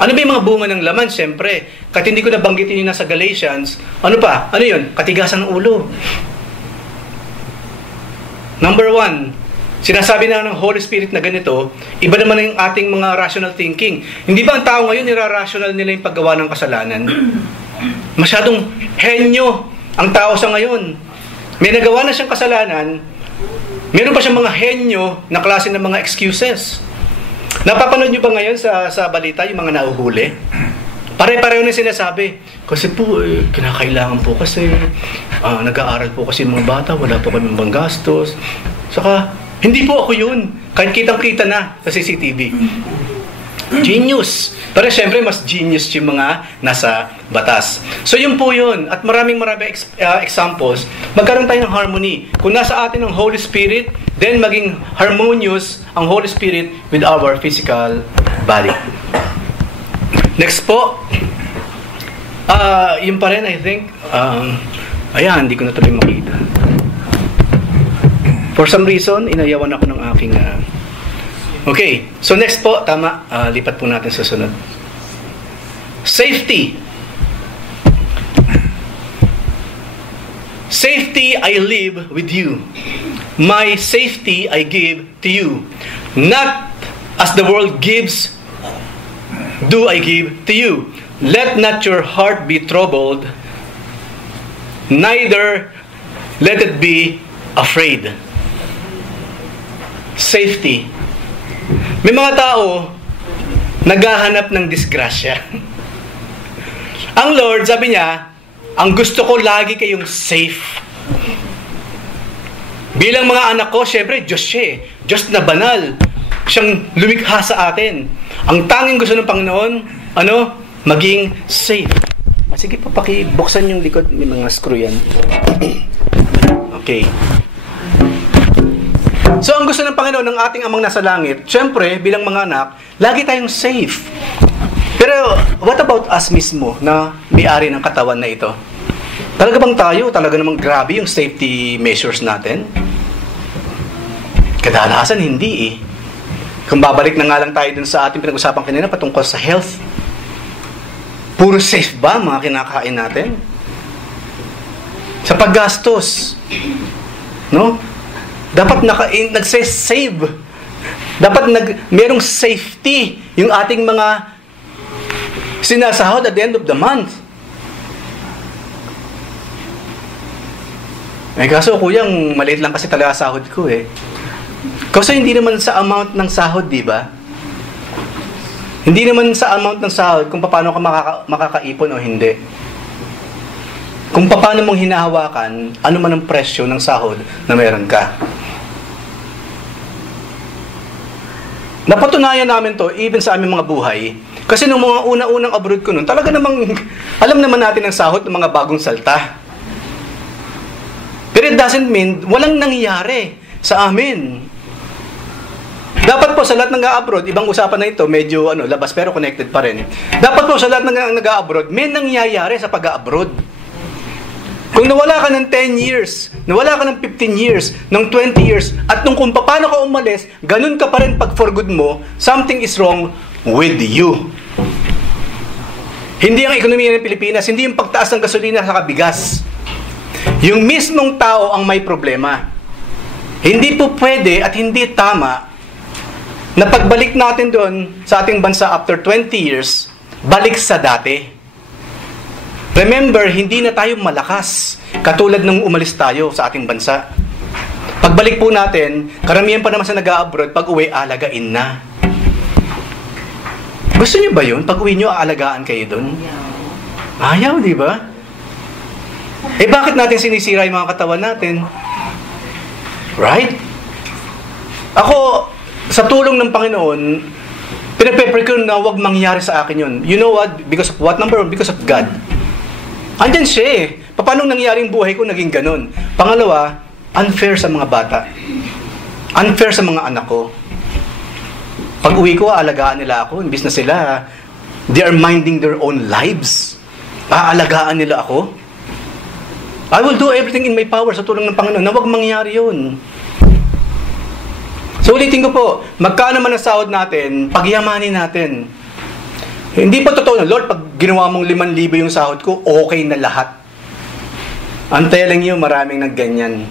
Ano ba yung mga bunga ng laman? Siyempre, kahit hindi ko nabanggitin yung nasa Galatians, ano pa? Ano yun? Katigasan ng ulo. Number 1, sinasabi na ng Holy Spirit na ganito, iba naman yung ating mga rational thinking. Hindi ba ang tao ngayon, nira-rational nila yung paggawa ng kasalanan? Masyadong henyo ang tao sa ngayon. May nagawa na siyang kasalanan, meron pa siyang mga henyo na klase ng mga excuses. Napapanood niyo ba ngayon sa balita yung mga nauhuli? Pare-pareho na sinasabi. Kasi po, kinakailangan po kasi, nag-aaral po kasi mga bata, wala po kami bang gastos. Saka, hindi po ako yun. Kahit kitang-kita na sa CCTV. Genius. Pero syempre, mas genius yung mga nasa batas. So yun po yun. At maraming examples. Magkaroon tayo ng harmony. Kung nasa atin ang Holy Spirit, then maging harmonious ang Holy Spirit with our physical body. Next po. Yun pa rin, I think. Ayan, hindi ko na tuloy makita. For some reason, inayawan ako ng aking... Okay, so next po, tama, lipat po natin sa sunod. Safety. Safety I live with you. My safety I give to you. Not as the world gives, do I give to you. Let not your heart be troubled, neither let it be afraid. Safety. May mga tao naghahanap ng disgrasya. Ang Lord, sabi niya, ang gusto ko lagi kayong safe. Bilang mga anak ko, syempre, Diyos siya eh. Diyos na banal. Siyang lumikha sa atin. Ang tanging gusto ng Panginoon, maging safe. Sige pa, pakibuksan yung likod. May mga screw yan. Okay. So, ang gusto ng Panginoon ng ating amang nasa langit, syempre, bilang mga anak, lagi tayong safe. Pero, what about us mismo na may-ari ng katawan na ito? Talaga bang tayo? Talaga namang grabe yung safety measures natin? Kadalasan, hindi eh. Kung babalik na nga lang tayo dun sa ating pinag-usapan kanina patungkol sa health, puro safe ba mga kinakain natin? Sa paggastos, no? Dapat nagse-save. Dapat merong safety yung ating mga sinasahod at the end of the month. Kaso kuyang maliit lang kasi talaga sahod ko eh. Kasi hindi naman sa amount ng sahod, di ba? Hindi naman sa amount ng sahod kung paano ka makakaipon o hindi. Kung paano mong hinahawakan, ano man ang presyo ng sahod na meron ka. Napatunayan namin to even sa aming mga buhay. Kasi nung mga una-unang abroad ko nun, talaga namang alam naman natin ang sahod ng mga bagong salta. Pero it doesn't mean walang nangyayari sa amin. Dapat po sa lahat ng nag-abroad, ibang usapan na ito, medyo labas pero connected pa rin. Dapat po sa lahat ng nag-abroad, may nangyayari sa pag-abroad. Kung nawala ka ng 10 years, nawala ka ng 15 years, ng 20 years, at kung paano ka umalis, ganun ka pa rin pag for good mo, something is wrong with you. Hindi ang ekonomiya ng Pilipinas, hindi yung pagtaas ng gasolina sa bigas. Yung mismong tao ang may problema. Hindi po pwede at hindi tama na pagbalik natin doon sa ating bansa after 20 years, balik sa dati. Remember, hindi na tayo malakas katulad nung umalis tayo sa ating bansa. Pagbalik po natin, karamihan pa naman sa nag-a-abroad, pag uwi, alagain na. Gusto niyo ba yun? Pag uwi niyo, aalagaan kayo doon? Ayaw, di ba? Eh bakit natin sinisira yung mga katawan natin? Right? Ako, sa tulong ng Panginoon, pinaprepare ko na huwag mangyari sa akin yun. You know what? Because of what? Number one, because of God. Andyan siya eh. Paano nangyari yung buhay ko naging ganun? Pangalawa, unfair sa mga bata. Unfair sa mga anak ko. Pag uwi ko, aalagaan nila ako. Imbis na sila, they are minding their own lives. Aalagaan nila ako. I will do everything in my power sa tulong ng Panginoon na huwag mangyari yun. So ulitin ko po, magkano man ang sahod natin, pagyamanin natin. Hindi pa totoo na, Lord, pag ginawa mong 5,000 yung sahod ko, okay na lahat. I'm telling you, maraming nagganyan.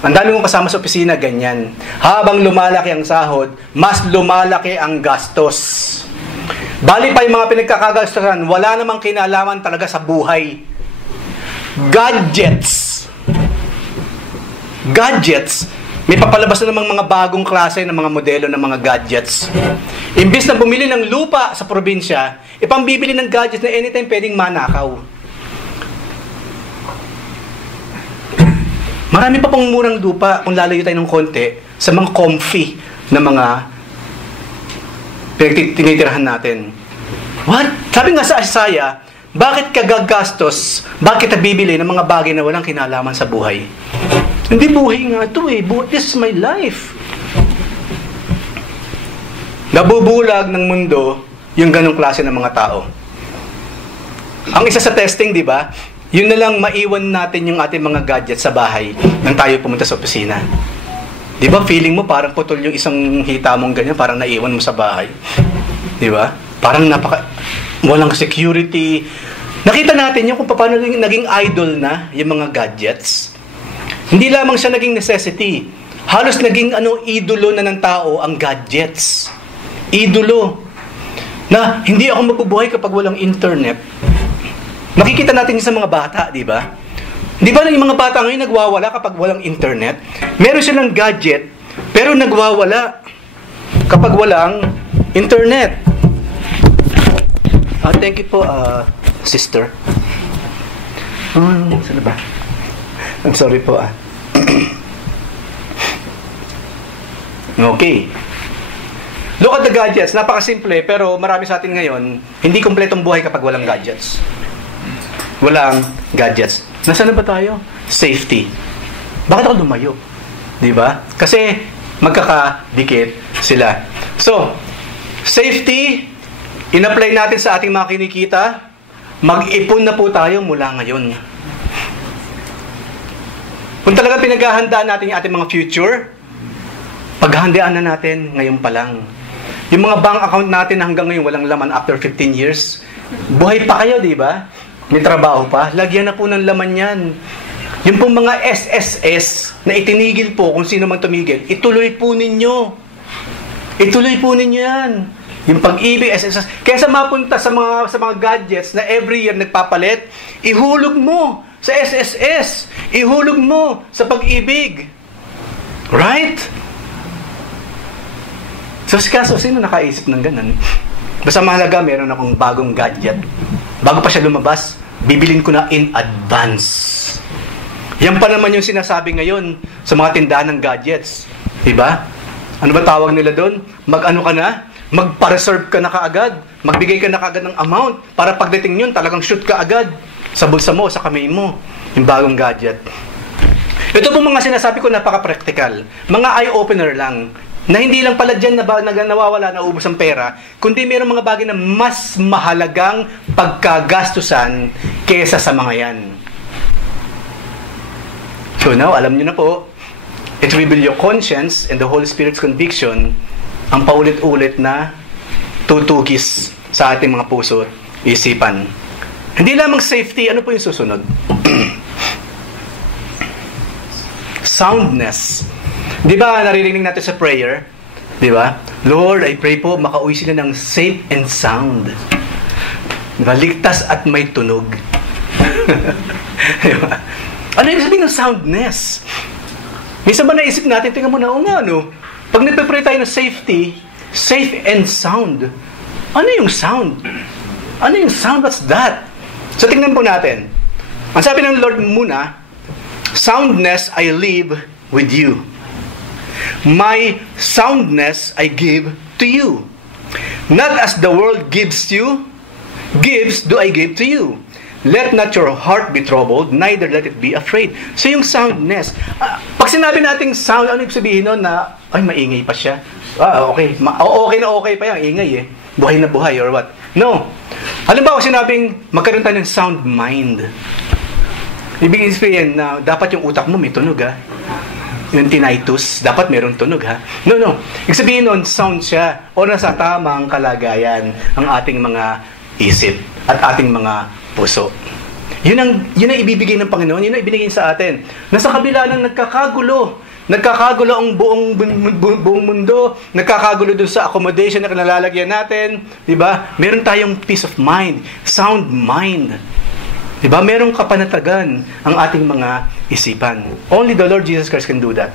Ang dami kong kasama sa opisina, ganyan. Habang lumalaki ang sahod, mas lumalaki ang gastos. Bali pa yung mga pinagkakagastosan, wala namang kinalaman talaga sa buhay. Gadgets. Gadgets. May papalabas na namang mga bagong klase ng mga modelo ng mga gadgets. Imbis na bumili ng lupa sa probinsya, ipambibili ng gadgets na anytime pwedeng manakaw. Marami pa pong murang lupa kung lalayo tayo ng konti sa mga comfy na mga tinitirahan natin. What? Sabi nga sa Isaiah, bakit ka gagastos? Bakit ka bibili ng mga bagay na walang kinalaman sa buhay? Hindi buhay nga ito eh. This is my life. Nabubulag ng mundo yung ganong klase ng mga tao. Ang isa sa testing, di ba? Yun na lang maiwan natin yung ating mga gadgets sa bahay nang tayo pumunta sa opisina. Di ba feeling mo parang putol yung isang hita mong ganyan, parang naiwan mo sa bahay? Di ba? Parang walang security. Nakita natin yung kung paano naging idol na yung mga gadgets. Hindi lamang siya naging necessity. Halos naging idolo na ng tao ang gadgets. Idolo. Na hindi ako mabubuhay kapag walang internet. Makikita natin sa mga bata, di ba? Di ba yung mga bata ngayon nagwawala kapag walang internet? Meron silang gadget, pero nagwawala kapag walang internet. Thank you po, sister. Saan ba? I'm sorry po, Okay. Look at the gadgets. Napakasimple, pero marami sa atin ngayon, hindi kumpletong buhay kapag walang gadgets. Walang gadgets. Nasaan na ba tayo? Safety. Bakit ako lumayo? Di ba? Kasi magkakadikit sila. So, safety, in-apply natin sa ating mga kinikita, mag-ipon na po tayo mula ngayon. Kung talagang pinaghahandaan natin yung ating mga future, paghahandaan na natin ngayon pa lang. Yung mga bank account natin hanggang ngayon walang laman after 15 years, buhay pa kayo, di ba? May trabaho pa, lagyan na po ng laman yan. Yung pong mga SSS na itinigil po kung sino man tumigil, ituloy po ninyo. Ituloy po ninyo yan. Yung pag-ibig, SSS. Kaysa mapunta sa mga gadgets na every year nagpapalit, ihulog mo sa SSS. Ihulog mo sa pag-ibig. Right? So, sino nakaisip ng ganun? Basta mahalaga, meron akong bagong gadget. Bago pa siya lumabas, bibilin ko na in advance. Yan pa naman yung sinasabi ngayon sa mga tindahan ng gadgets. Diba? Ano ba tawag nila doon? Mag-ano ka na? Magpa-reserve ka na kaagad. Magbigay ka na kaagad ng amount para pagdating yun, talagang shoot ka agad sa bulsa mo, sa kamay mo. Yung bagong gadget. Ito po mga sinasabi ko, napaka-practical. Mga eye-opener lang. Na hindi lang pala dyan nawawala, naubos ang pera, kundi mayroong mga bagay na mas mahalagang pagkagastusan kesa sa mga yan. So now, alam nyo na po, it will be your conscience and the Holy Spirit's conviction ang paulit-ulit na tutugis sa ating mga puso at isipan. Hindi lamang safety, ano po yung susunod? Soundness. Di ba naririnig natin sa prayer? Di ba? Lord, I pray po, makauwi sila ng safe and sound. Diba? Ligtas at may tunog. Diba? Ano yung sabihin ng soundness? Minsan ba naisip natin, tingnan mo na, pag nagpe-pray tayo ng safety, safe and sound. Ano yung sound? Ano yung sound? What's that? So tingnan po natin. Ang sabi ng Lord muna, soundness I leave with you. My soundness I give to you. Not as the world gives do I give to you. Let not your heart be troubled, neither let it be afraid. So yung soundness. Pag sinabi nating sound, ano ibig sabihin nun na, ay, maingay pa siya. Okay. Okay pa yan, ingay eh. Buhay na buhay or what? No. Alam ba, sinabing magkaroon tayo ng sound mind. Ibig sabihin na dapat yung utak mo may tunog ha. Yung tinnitus, dapat merong tunog ha. No. Ibig sabihin nun, sound siya o nasa tamang kalagayan ang ating mga isip at ating mga puso. Yun ang ibibigay ng Panginoon, yun ang ibinigay sa atin. Nasa kabila ng nagkakagulo ang buong mundo, nagkakagulo dun sa accommodation na kinalalagyan natin, di ba? Meron tayong peace of mind, sound mind. Di ba? Merong kapanatagan ang ating mga isipan. Only the Lord Jesus Christ can do that.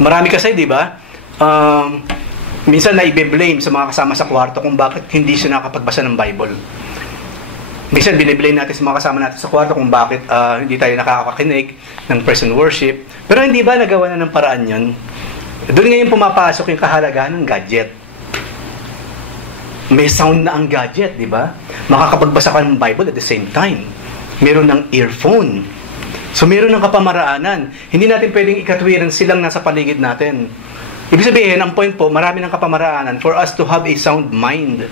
Marami kasi, di ba? Minsan na i-blame sa mga kasama sa kwarto kung bakit hindi siya nakapagbasa ng Bible. Minsan biniblame natin sa mga kasama natin sa kwarto kung bakit hindi tayo nakakakinig ng praise and worship. Pero hindi ba nagawa na ng paraan yun? Doon ngayon pumapasok yung kahalagahan ng gadget. May sound na ang gadget, di ba? Makakapagbasa ka ng Bible at the same time. Meron ng earphone. So meron ng kapamaraanan. Hindi natin pwedeng ikatwiran silang nasa paligid natin. Ibig sabihin, ang point po, marami ng kapamaraanan for us to have a sound mind.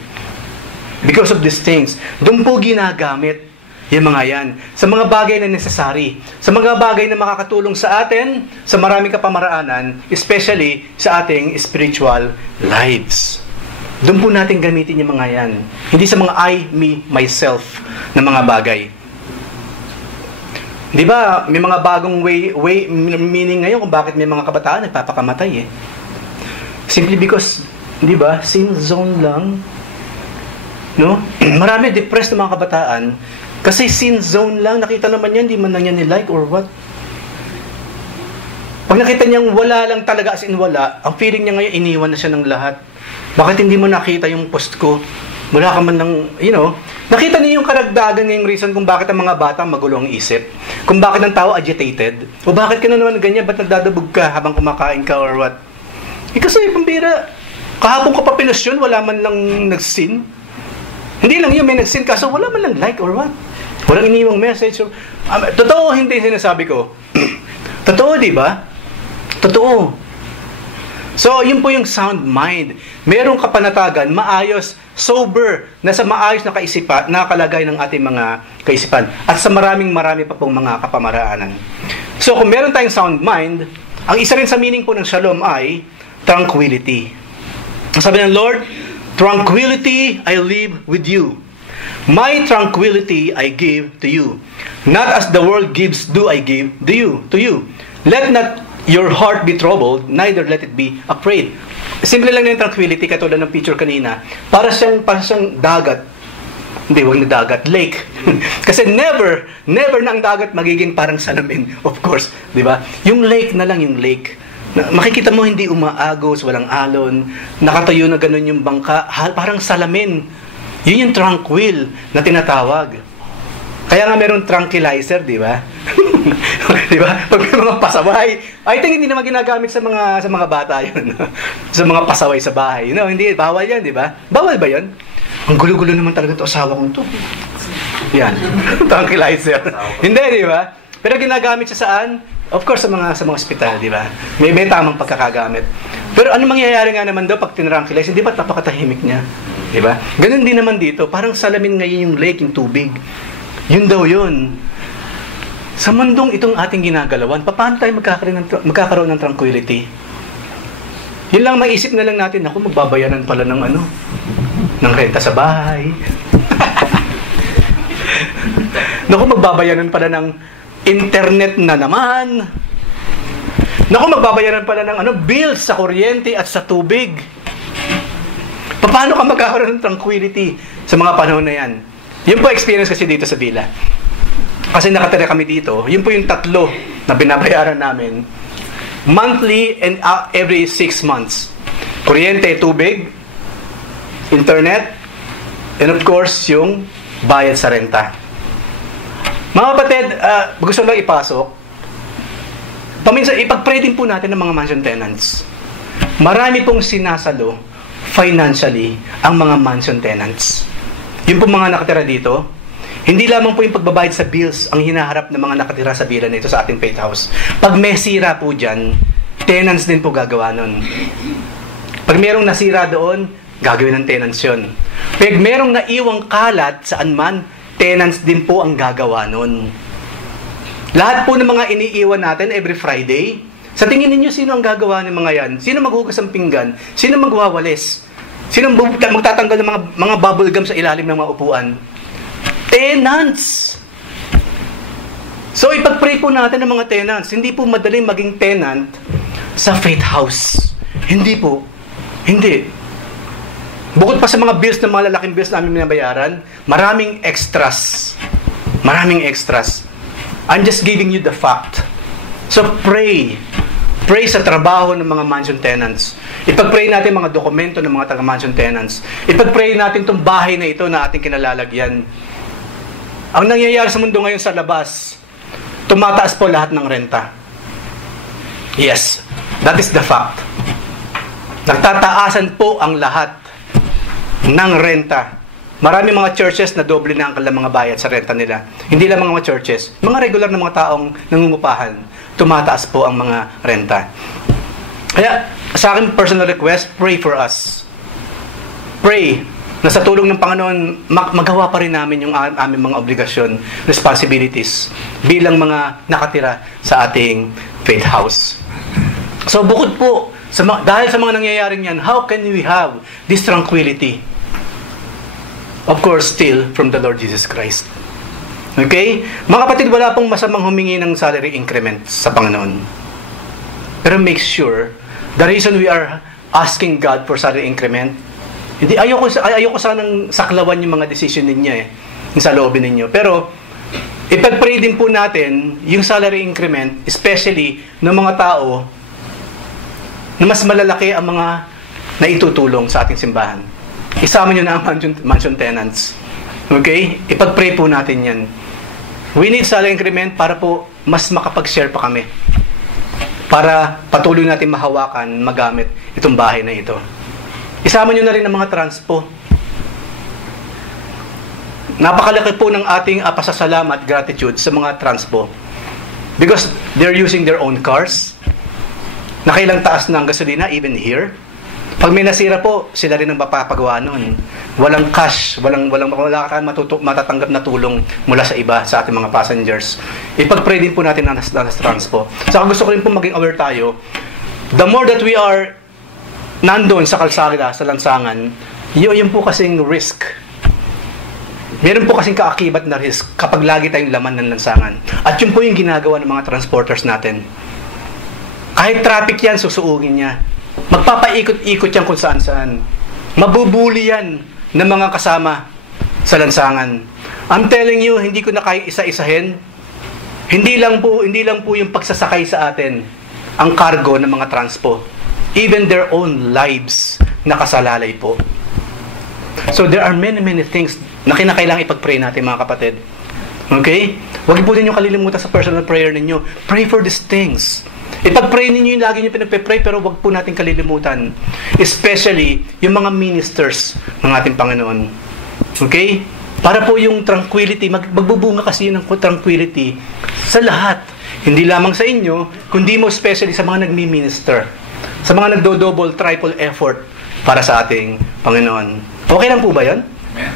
Because of these things, doon po ginagamit yung mga yan. Sa mga bagay na necessary. Sa mga bagay na makakatulong sa atin, sa maraming kapamaraanan, especially sa ating spiritual lives. Doon po natin gamitin yung mga yan. Hindi sa mga I, me, myself na mga bagay. Di ba, may mga bagong way meaning ngayon kung bakit may mga kabataan nagpapakamatay eh. Simply because, di ba, sin zone lang. No? Marami depressed na mga kabataan kasi sin zone lang. Nakita naman yan, di man lang yan ni-like or what. Pag nakita niyang wala lang talaga, as in wala, ang feeling niya ngayon, iniwan na siya ng lahat. Bakit hindi mo nakita yung post ko? Wala ka man lang, nakita niyo yung karagdagan ngayong reason kung bakit ang mga bata magulo ang isip. Kung bakit ang tao agitated. O bakit ka na naman ganyan, ba't nagdadabog ka habang kumakain ka or what? Kasi, pambira, kahapon ka pa pinasyon, wala man lang nag-sin. Hindi lang yun, may nag-sin ka, so wala man lang like or what? Walang iniwang message. So, totoo, hindi sinasabi ko. Totoo, di ba? Totoo. So, yun po yung sound mind. Merong kapanatagan, maayos, sober, nasa maayos na kaisipan, nakalagay ng ating mga kaisipan. At sa marami pa pong mga kapamaraanan. So, kung meron tayong sound mind, ang isa rin sa meaning po ng shalom ay tranquility. Sabi ng Lord, tranquility I leave with you. My tranquility I give to you. Not as the world gives do I give to you. Let not your heart be troubled, neither let it be afraid. Simple lang yung tranquility, katulad ng picture kanina. Para siyang dagat. Hindi, wag na dagat, lake. Kasi never na ang dagat magiging parang salamin, of course, di ba? Yung lake na lang, yung lake. Makikita mo hindi umaagos, walang alon, nakatayo na ganun yung bangka, parang salamin. Yun yung tranquil na tinatawag. Kaya nga meron tranquilizer, di ba? Di ba? Pag may mga pasaway, I think hindi naman ginagamit sa mga bata yun. Sa mga pasaway sa bahay. Hindi, bawal yan, di ba? Bawal ba yun? Ang gulo-gulo naman talaga ito, asawa kong to. Yan. Tranquilizer. Hindi, di ba? Pero ginagamit siya saan? Of course, sa mga ospital, di ba? May tamang pagkakagamit. Pero ano mangyayari nga naman daw pag tinranquilize? Hindi ba napakatahimik niya? Di ba? Ganun din naman dito. Parang salamin ngayon yung lake, yung tubig. Yun daw yun. Sa mundong itong ating ginagalawan, paano tayo magkakaroon ng tranquility? Yun lang, maisip na lang natin, ako magbabayaran pala ng ng renta sa bahay. Naku, magbabayaran pala ng internet na naman. Naku, magbabayaran pala ng bills sa kuryente at sa tubig. Paano ka magkakaroon ng tranquility sa mga panahon na yan? Yun po experience kasi dito sa Villa. Kasi nakatira kami dito, yun po yung 3 na binabayaran namin. Monthly and every 6 months. Kuryente, tubig, internet, and of course, yung bayad sa renta. Mga kapatid, gusto lang ipasok, paminsan, ipag-pray din po natin ng mga mansion tenants. Marami pong sinasalo financially ang mga mansion tenants. Yung po mga nakatira dito, hindi lamang po yung pagbabayad sa bills ang hinaharap ng mga nakatira sa villa nito sa ating Faith House. Pag may sira po dyan, tenants din po gagawa nun. Pag merong nasira doon, gagawin ng tenants yun. Pag merong naiwang kalat saan man, tenants din po ang gagawa nun. Lahat po ng mga iniiwan natin every Friday, sa tingin ninyo, sino ang gagawa ng mga yan? Sino maghugas ng pinggan? Sino magwawalis? Sino magtatanggal ng mga bubble gum sa ilalim ng mga upuan? Tenants! So, ipag-pray po natin ng mga tenants. Hindi po madaling maging tenant sa Faith House. Hindi po. Hindi. Bukod pa sa mga bills na mga lalaking bills namin binabayaran, maraming extras. Maraming extras. I'm just giving you the fact. So pray. Pray sa trabaho ng mga mansion tenants. Ipag-pray natin mga dokumento ng mga taga-mansion tenants. Ipag-pray natin itong bahay na ito na ating kinalalagyan. Ang nangyayari sa mundo ngayon sa labas, tumataas po lahat ng renta. Yes, that is the fact. Nagtataasan po ang lahat ng renta. Marami mga churches na doble na ang kanilang mga bayad sa renta nila. Hindi lang mga churches, mga regular na mga taong nangungupahan, tumataas po ang mga renta. Kaya, sa akin personal request, pray for us. Pray na sa tulong ng Panginoon, magawa pa rin namin yung aming mga obligasyon, responsibilities, bilang mga nakatira sa ating Faith House. So, bukod po, dahil sa mga nangyayaring yan, how can we have this tranquility? Of course, still from the Lord Jesus Christ. Okay? Mga kapatid, wala pong masamang humingi ng salary increment sa Panginoon. Pero make sure, the reason we are asking God for salary increment, hindi, ayoko sanang saklawan yung mga decision ninyo yung sa loobin ninyo. Pero, ipag-pray din po natin yung salary increment, especially ng mga tao na mas malalaki ang mga naitutulong sa ating simbahan. Isama nyo na ang mansion tenants. Okay? Ipag-pray po natin yan. We need salary increment para po mas makapag-share pa kami. Para patuloy natin mahawakan, magamit itong bahay na ito. Isama nyo na rin ang mga transpo. Napakalaki po ng ating pasasalamat, gratitude sa mga transpo. Because they're using their own cars. Nakailang taas na ang gasolina, even here. Pag may nasira po, sila rin ang mapapagawa nun. Walang cash, wala kang matatanggap na tulong mula sa iba, sa ating mga passengers. Ipag-pray din po natin ang transpo. Saka gusto ko rin po maging aware tayo, the more that we are nandun sa kalsada, sa lansangan, yun po kasing risk. Meron po kasing kaakibat na risk kapag lagi tayong laman ng lansangan. At yun po yung ginagawa ng mga transporters natin. Kahit traffic yan, susuugin niya. Magpapaikot-ikot yan kung saan-saan. Mabubuli yan ng mga kasama sa lansangan. I'm telling you, hindi ko na kaya isa-isahin. Hindi lang po yung pagsasakay sa atin ang cargo ng mga transpo. Even their own lives nakasalalay po. So there are many things na kinakailangan ipag-pray natin, mga kapatid. Okay? Huwag po ninyo kalilimutan sa personal prayer ninyo. Pray for these things. Ipag-pray ninyo yung lagi nyo pinagpe-pray, pero wag po natin kalilimutan. Especially, yung mga ministers ng ating Panginoon. Okay? Para po yung tranquility, magbubunga kasi yun ng tranquility sa lahat. Hindi lamang sa inyo, kundi mo especially sa mga nagmi-minister. Sa mga nagdo-double, triple effort para sa ating Panginoon. Okay lang po ba yun?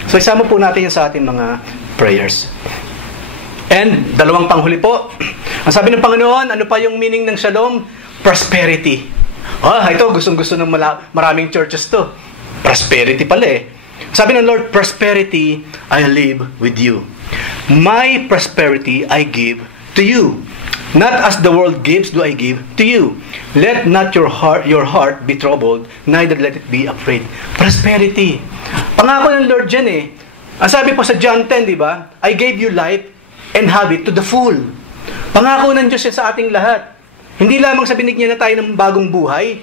So, isama po natin yun sa ating mga prayers. And, dalawang panghuli po. Ang sabi ng Panginoon, ano pa yung meaning ng shalom? Prosperity. Ito, gustong-gusto ng maraming churches to. Prosperity pala Sabi ng Lord, prosperity I live with you. My prosperity I give to you. Not as the world gives do I give to you. Let not your heart be troubled, neither let it be afraid. Prosperity. Pangako ng Lord dyan eh. Ang sabi po sa John 10, di ba? I gave you life and have it to the full. Pangako ng Diyos yan sa ating lahat. Hindi lamang sa binigyan na tayo ng bagong buhay.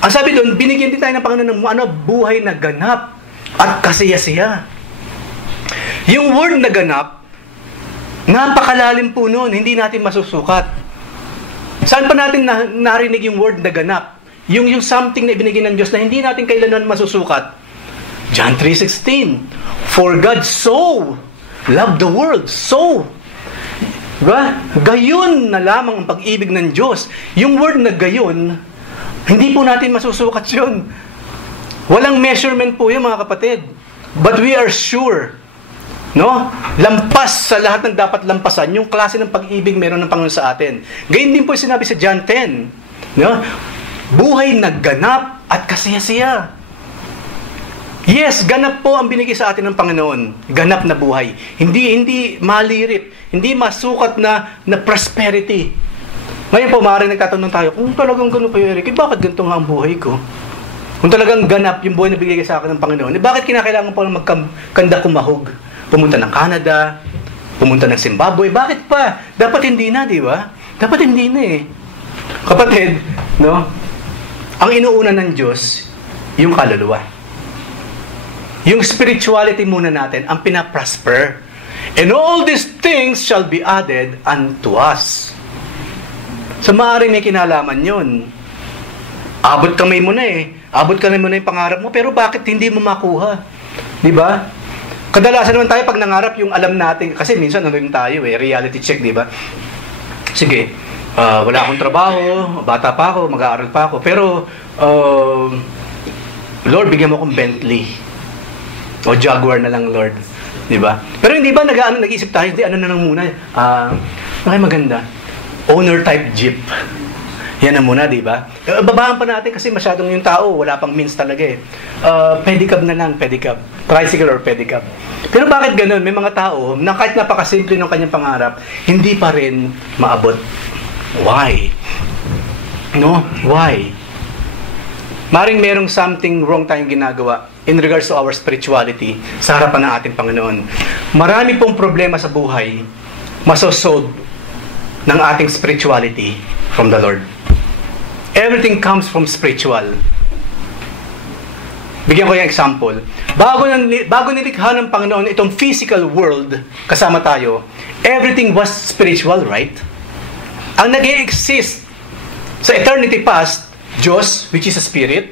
Ang sabi doon, binigyan din tayo ng Panginoon ng buhay na ganap at kasiyasiya. Yung word na ganap, napakalalim po noon, hindi natin masusukat. Saan pa natin narinig yung word na ganap? Yung something na ibinigay ng Diyos na hindi natin kailanman masusukat. John 3:16, for God so loved the world, so. Diba? Gayon na lamang ang pag-ibig ng Diyos. Yung word na gayon, hindi po natin masusukat yun. Walang measurement po yun, mga kapatid. But we are sure, no? Lampas sa lahat ng dapat lampasan, yung klase ng pag-ibig meron ng Panginoon sa atin. Gayun din po sinabi sa John 10. No? Buhay na ganap at kasiyasiya. Yes, ganap po ang binigay sa atin ng Panginoon. Ganap na buhay. Hindi malirip. Hindi masukat na prosperity. Ngayon po, maaaring nagtatanong tayo, kung talagang ganun pa yun, Eric, bakit ganito nga ang buhay ko? Kung talagang ganap yung buhay na binigay sa akin ng Panginoon, bakit kinakailangan pa magkanda kumahog? Pumunta ng Canada, pumunta ng Zimbabwe, bakit pa? Dapat hindi na, di ba? Dapat hindi na eh. Kapatid, no? Ang inuuna ng Diyos, yung kaluluwa. Yung spirituality muna natin, ang pinaprosper. And all these things shall be added unto us. So maaaring may kinalaman yun. Abot kamay mo na eh. Abot kamay mo na yung pangarap mo, pero bakit hindi mo makuha? Di ba? Kadalasan naman tayo pag nangarap yung alam natin, kasi minsan nandun tayo eh, reality check, di ba? Sige, wala akong trabaho, bata pa ako, mag-aaral pa ako, pero Lord, bigyan mo akong Bentley. O Jaguar na lang, Lord. Di ba? Pero hindi ba nag-isip tayo, ano na lang muna, maganda. Owner type jeep. Yan na muna, di ba? Babaan pa natin kasi masyadong yung tao, wala pang means talaga eh. Pedicab na lang, pedicab. Tricycle or pedicab. Pero bakit ganun? May mga tao na kahit napakasimple ng kanyang pangarap, hindi pa rin maabot. Why? No? Why? Maring merong something wrong tayong ginagawa in regards to our spirituality sa harapan ng ating Panginoon. Marami pong problema sa buhay masosolve ng ating spirituality from the Lord. Everything comes from spiritual. Bigyan ko yung example. Bago nilikha ng Panginoon itong physical world kasama tayo, everything was spiritual, right? Ang nag-exist sa eternity past, Diyos, which is a spirit,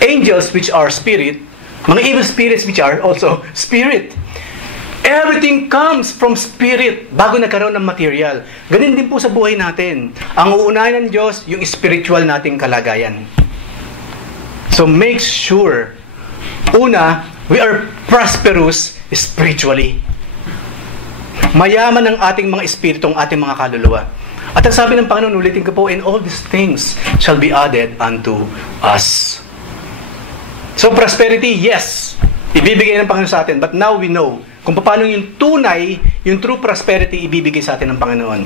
angels, which are spirit, mga evil spirits, which are also spirit. Everything comes from spirit bago nagkaroon ng material. Ganun din po sa buhay natin. Ang uunahin ng Diyos, yung spiritual nating kalagayan. So make sure, una, we are prosperous spiritually. Mayaman ang ating mga espiritong ating mga kaluluwa. At ang sabi ng Panginoon, ulitin ko po, and all these things shall be added unto us. So prosperity, yes, ibibigay ng Panginoon sa atin. But now we know kung paano yung tunay, yung true prosperity ibibigay sa atin ng Panginoon.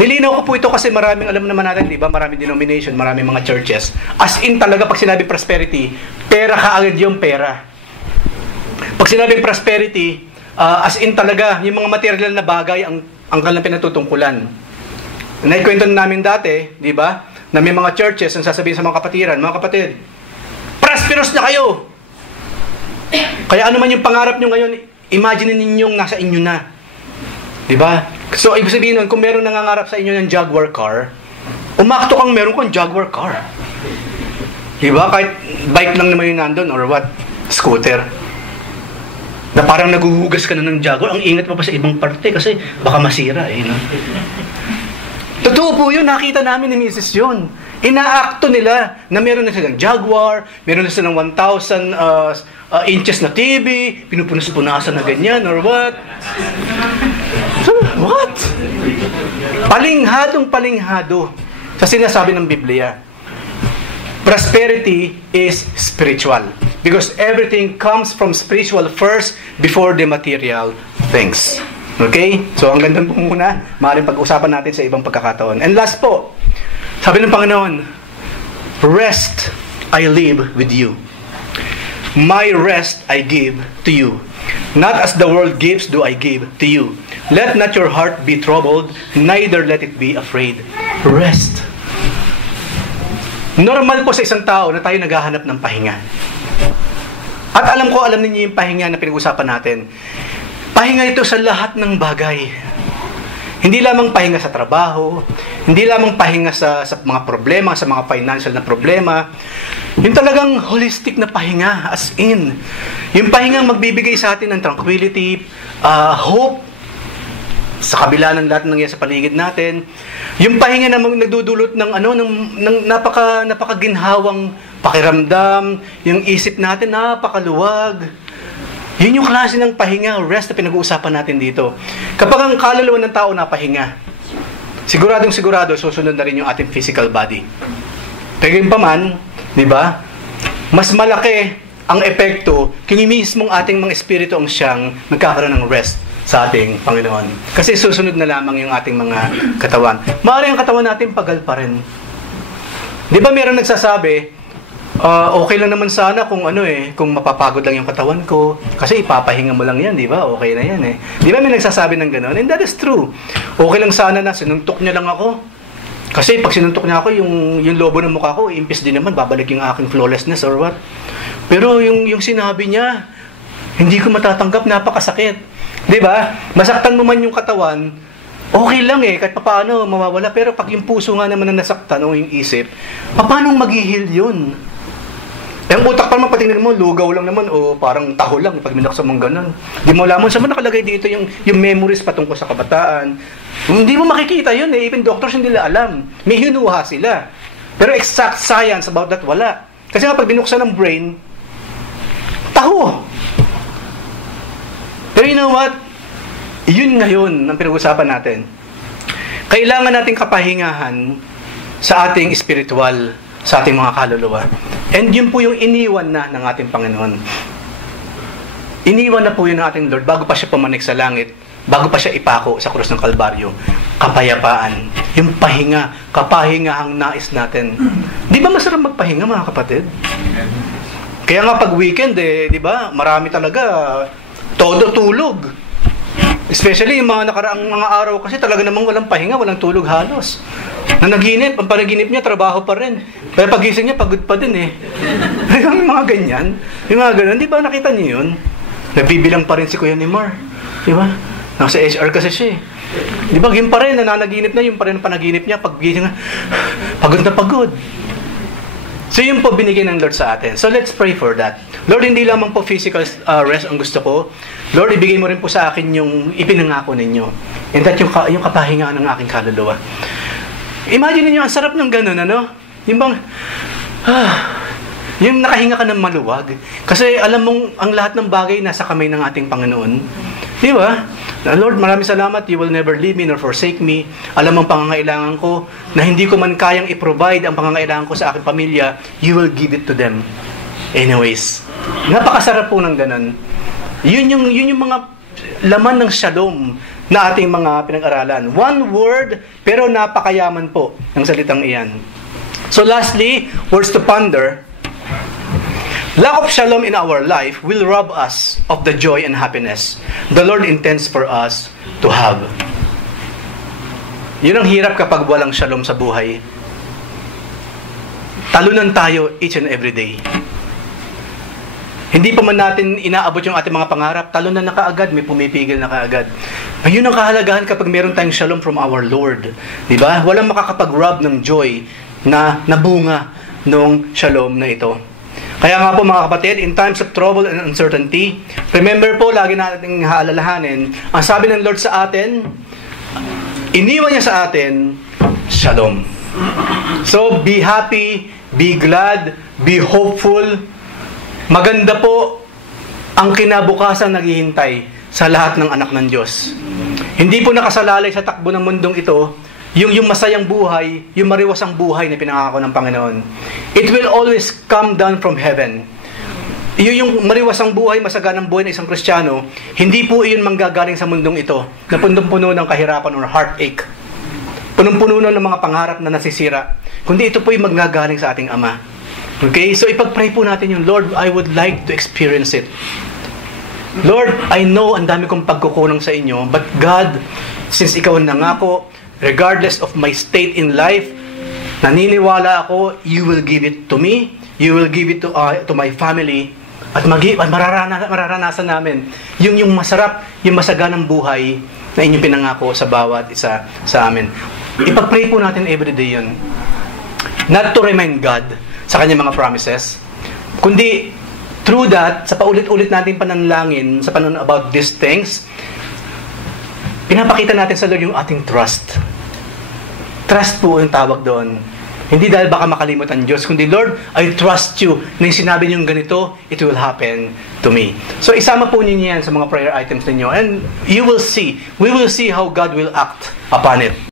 Nilinaw ko po ito kasi maraming, alam naman natin, di ba? Maraming denomination, maraming mga churches. As in talaga, pag sinabi prosperity, pera kaagad yung pera. Pag sinabi prosperity, as in talaga, yung mga material na bagay ang kanilang pinatutungkulan. Naikwento namin dati, di ba? Na may mga churches ang sasabihin sa mga kapatiran, mga kapatid, prosperous na kayo! Kaya ano man yung pangarap nyo ngayon, imagine ninyong nasa inyo na. Di ba? So, ibig sabihin nun, kung meron nangangarap sa inyo ng Jaguar car, umakto kang meron kang Jaguar car. Di ba? Kahit bike lang naman yung nandun or what? Scooter. Na parang naguhugas ka na ng Jaguar, ang ingat mo pa sa ibang parte kasi baka masira eh. No? Totoo po yun, nakita namin ni Mrs. yun. Inaakto nila na meron na silang Jaguar, meron na silang 1,000 inches na TV, pinupunas-punasan na ganyan, or what? So, what? Palinghadong-palinghado sa sinasabi ng Biblia. Prosperity is spiritual. Because everything comes from spiritual first before the material things. Okay? So, ang ganda po muna. Maaaring pag-usapan natin sa ibang pagkakataon. And last po, sabi ng Panginoon, rest I leave with you. My rest I give to you. Not as the world gives do I give to you. Let not your heart be troubled, neither let it be afraid. Rest. Normal po sa isang tao na tayo naghahanap ng pahinga. At alam ninyo yung pahinga na pinag-usapan natin. Pahinga ito sa lahat ng bagay. Hindi lamang pahinga sa trabaho, hindi lamang pahinga sa mga problema, sa mga financial na problema. Yung talagang holistic na pahinga, as in. Yung pahingang magbibigay sa atin ng tranquility, hope, sa kabila ng lahat ng nangyayari sa paligid natin. Yung pahinga na nagdudulot ng napakaginhawang pakiramdam, yung isip natin napakaluwag. Yun yung klase ng pahinga, rest na pinag-uusapan natin dito. Kapag ang kaluluwa ng tao napahinga, sigurado, susunod na rin yung ating physical body. Pero pa man, di ba? Mas malaki ang epekto kung mismong ating mga espiritu ang siyang nagkakaroon ng rest sa ating Panginoon. Kasi susunod na lamang yung ating mga katawan. Maaaring ang katawan natin pagal pa rin. Di ba meron nagsasabi, okay lang naman sana kung kung mapapagod lang yung katawan ko. Kasi ipapahinga mo lang yan, di ba? Okay na yan eh. Di ba may nagsasabi ng gano'n? And that is true. Okay lang sana na sinuntok niya lang ako. Kasi pag sinuntok niya ako, yung lobo ng mukha ko, impis din naman, babalik yung aking flawlessness or what. Pero yung sinabi niya, hindi ko matatanggap, napakasakit. Di ba? Masaktan mo man yung katawan, okay lang eh, kahit paano mawawala. Pero pag yung puso nga naman na nasaktan o yung isip, paano mag-heal yun? Yung utak pa naman, patingnan mo, lugaw lang naman o parang taho lang pag minaksa mong ganun. Di mo lamang saan mo nakalagay dito yung memories patungkol sa kabataan. Hindi mo makikita yun eh. Even doctors hindi nila alam. May hinuha sila. Pero exact science about that, wala. Kasi nga pag binuksan ng brain, taho. Pero you know what? Yun ngayon ang pinag-usapan natin. Kailangan nating kapahingahan sa ating spiritual, sa ating mga kaluluwa. And yun po yung iniwan na ng ating Panginoon. Iniwan na po yun ng ating Lord bago pa siya pumanik sa langit, bago pa siya ipako sa krus ng Kalbaryo. Kapayapaan, yung pahinga, kapahingahang nais natin. Di ba masarap magpahinga, mga kapatid? Kaya nga pag weekend, di ba, marami talaga todo tulog. Especially yung mga nakaraang mga araw kasi talaga namang walang pahinga, walang tulog halos. Ang panaginip niya, trabaho pa rin. Pero pagising niya, pagod pa din eh. Yung mga ganyan. Yung mga ganyan, di ba nakita niyo yun? Nagbibilang pa rin si Kuya Nimar. Di ba? Nasa HR kasi siya eh. Di ba, yun pa rin, nananaginip na, yun pa rin ang panaginip niya. Paggising na, pagod na pagod. So yun po binigay ng Lord sa atin. So let's pray for that. Lord, hindi lamang po physical rest ang gusto ko. Lord, ibigay mo rin po sa akin yung ipinangako ninyo. And that yung kapahingaan ng aking kaluluwa. Imagine niyo ang sarap ng ganun, ano? Yung bang, yung nakahinga ka ng maluwag. Kasi alam mong ang lahat ng bagay nasa kamay ng ating Panginoon. Di ba? Lord, maraming salamat. You will never leave me nor forsake me. Alam mong pangangailangan ko na hindi ko man kayang i-provide ang pangangailangan ko sa aking pamilya. You will give it to them. Anyways, napakasarap po ng ganun. Yun yung mga laman ng shalom na ating mga pinag-aralan. One word, pero napakayaman po ng salitang iyan. So lastly, words to ponder. Lack of shalom in our life will rob us of the joy and happiness the Lord intends for us to have. Yun ang hirap kapag walang shalom sa buhay. Talunan tayo each and every day. Hindi pa man natin inaabot yung ating mga pangarap, talunan na kaagad, may pumipigil na kaagad. Ayun ang kahalagahan kapag meron tayong shalom from our Lord. Diba? Walang makakapag-rob ng joy na nabunga nung shalom na ito. Kaya nga po mga kapatid, in times of trouble and uncertainty, remember po, lagi natin haalalahanin, ang sabi ng Lord sa atin, iniwan niya sa atin, shalom. So, be happy, be glad, be hopeful. Maganda po ang kinabukasan naghihintay sa lahat ng anak ng Diyos. Hindi po nakasalalay sa takbo ng mundong ito, yung masayang buhay, yung mariwasang buhay na pinangako ng Panginoon. It will always come down from heaven. Iyon yung maliwasang buhay, masaganang buhay ng isang Kristiyano, hindi po iyon manggagaling sa mundong ito na punong-puno ng kahirapan or heartache. Punong-puno ng mga pangarap na nasisira. Kundi ito po yung manggagaling sa ating Ama. Okay? So ipag-pray po natin yung, Lord, I would like to experience it. Lord, I know ang dami kong pagkukulang sa inyo, but God, since ikaw ang nangako, regardless of my state in life, naniniwala ako, you will give it to me, you will give it to my family, at mararanasan namin yung masarap, yung masaganang buhay na inyong pinangako sa bawat isa sa amin. Ipag-pray po natin everyday yun. Not to remind God sa kanyang mga promises, kundi through that, sa paulit-ulit natin pananalangin, sa panon about these things, pinapakita natin sa Lord yung ating trust. Trust po yung tawag doon. Hindi dahil baka makalimot ang Diyos, kundi Lord, I trust you na yung sinabi niyong ganito, it will happen to me. So isama po ninyo yan sa mga prayer items ninyo, and you will see, we will see how God will act upon it.